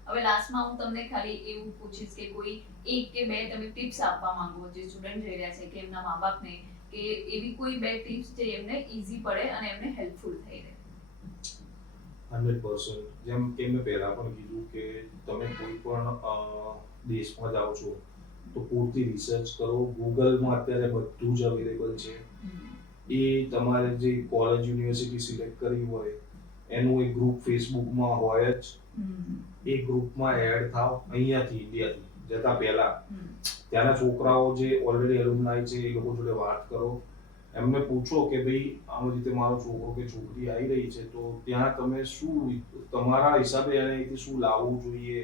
હવે લાસ્ટમાં હું તમને ખાલી એવું પૂછીશ કે કોઈ એક કે બે તમે ટિપ્સ આપવા માંગો જે સ્ટુડન્ટ જઈ રહ્યા છે કે એમના મા બાપને કે એવી કોઈ બે ટિપ્સ જે એમને ઈઝી પડે અને એમને હેલ્પફુલ થઈ રહે. 100%. જેમ કે મેં પહેલા પણ કીધું કે તમે કોઈ પણ દેશમાં જાઓ છો તો પૂરતી રિસર્ચ કરો. ગૂગલમાં અત્યારે બધું જ અવેલેબલ છે. એ તમારે જે કોલેજ યુનિવર્સિટી સિલેક્ટ કરી હોય એનું એક ગ્રુપ ફેસબુકમાં હોય જ. એ ગ્રુપમાં એડ થાવ અહીંયાથી ઇન્ડિયાથી જતા પહેલા. ત્યાંના છોકરાઓ જે ઓલરેડી એલ્યુમનાઈ છે એ લોકો જોડે વાત કરો. એમને પૂછો કે ભાઈ આવી રીતે મારો છોકરો કે છોકરી આવી રહી છે તો ત્યાં તમે શું તમારા હિસાબે અહીંથી શું લાવવું જોઈએ,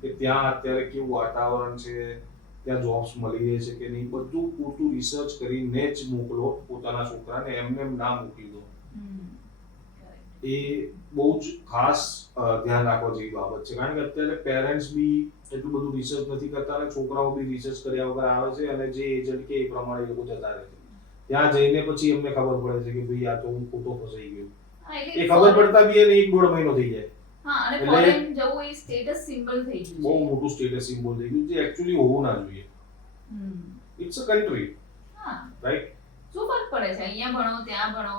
કે ત્યાં અત્યારે કેવું વાતાવરણ છે, ત્યાં જોબ્સ મળી રહે છે કે નહીં, બધું પૂરતું રિસર્ચ કરીને જ મોકલો પોતાના છોકરાને. એમને એમ ના મોકલી દો. એ બહુ જ ખાસ ધ્યાન રાખવા જેવી બાબત છે. કારણ કે અત્યારે પેરેન્ટ્સ બી એટલું બધું રિસર્ચ નથી કરતા અને છોકરાઓ બી રિસર્ચ કર્યા વગર આવે છે અને જે એજન્ટ કે એ પ્રમાણે એ લોકો જતા રહે છે. ત્યાં જઈને પછી એમને ખબર પડે છે કે ભાઈ આ તો હું ખોટો ફસાઈ ગયો. એ ખબર પડતા બી એને 1-1.5 મહિનો થઈ જાય. હા, અને ફોરેન જવું એ સ્ટેટસ સિમ્બોલ થઈ ગયું છે. બહુ મોટું સ્ટેટસ સિમ્બોલ થઈ ગયું જે એકચ્યુઅલી હોવું ના જોઈએ. It's a country. હા, રાઈટ? શું ફરક પડે છે? અહીંયા ભણો ત્યાં ભણો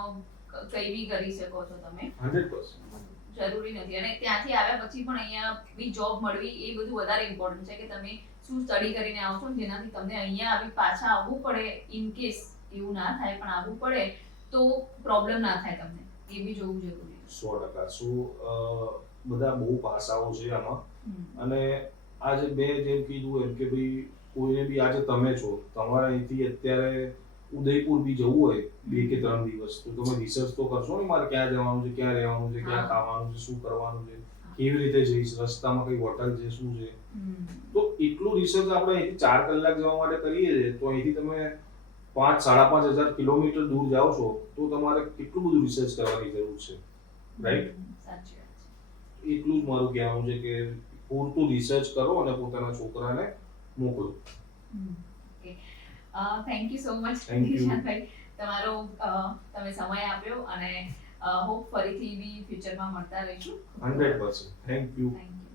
કઈ બી કરી શકો છો તમે. 100%. જરૂરી નથી. અને ત્યાંથી આવ્યા પછી પણ અહીંયા બી જોબ મળવી એ બધું વધારે ઇમ્પોર્ટન્ટ છે કે તમે શું સ્ટડી કરીને આવો છો જેનાથી તમને અહીંયા આવી પાછા આવવું પડે. ઇન કેસ એવું ના થાય પણ આવવું પડે તો પ્રોબ્લેમ ના થાય તમને. એ બી જોવું જરૂરી છે. 100%. બધા બહુ પાસાઓ છે આમાં. અને આજે મેં જેમ કીધું એમ કે ભાઈ કોઈને બી આજે તમે છો, તમારે અહીંથી અત્યારે ઉદયપુર બી જવું હોય 2 કે 3 દિવસ તો તમે રિસર્ચ તો કરશો ને મારે ક્યાં જવાનું છે, ક્યાં રહેવાનું છે, ક્યાં ખાવાનું છે, શું કરવાનું છે, કેવી રીતે જઈશ, રસ્તામાં કઈ હોટલ છે, શું છે. તો એટલું રિસર્ચ આપણે અહીંથી 4 કલાક જવા માટે કરીએ છીએ તો અહીંથી તમે 5,000-5,500 કિલોમીટર દૂર જાઓ છો તો તમારે કેટલું બધું રિસર્ચ કરવાની જરૂર છે, રાઈટ? સાચી વાત છે. એટલું જ મારું કહેવાનું છે કે પૂરતું રિસર્ચ કરો અને પોતાના છોકરાને મોકલો. Thank you so much Nishantbhai, તમારો તમે સમય આપ્યો અને હોપ ફરીથી બી ફ્યુચરમાં મળતા રહીશું. 100%. Thank you. Thank you.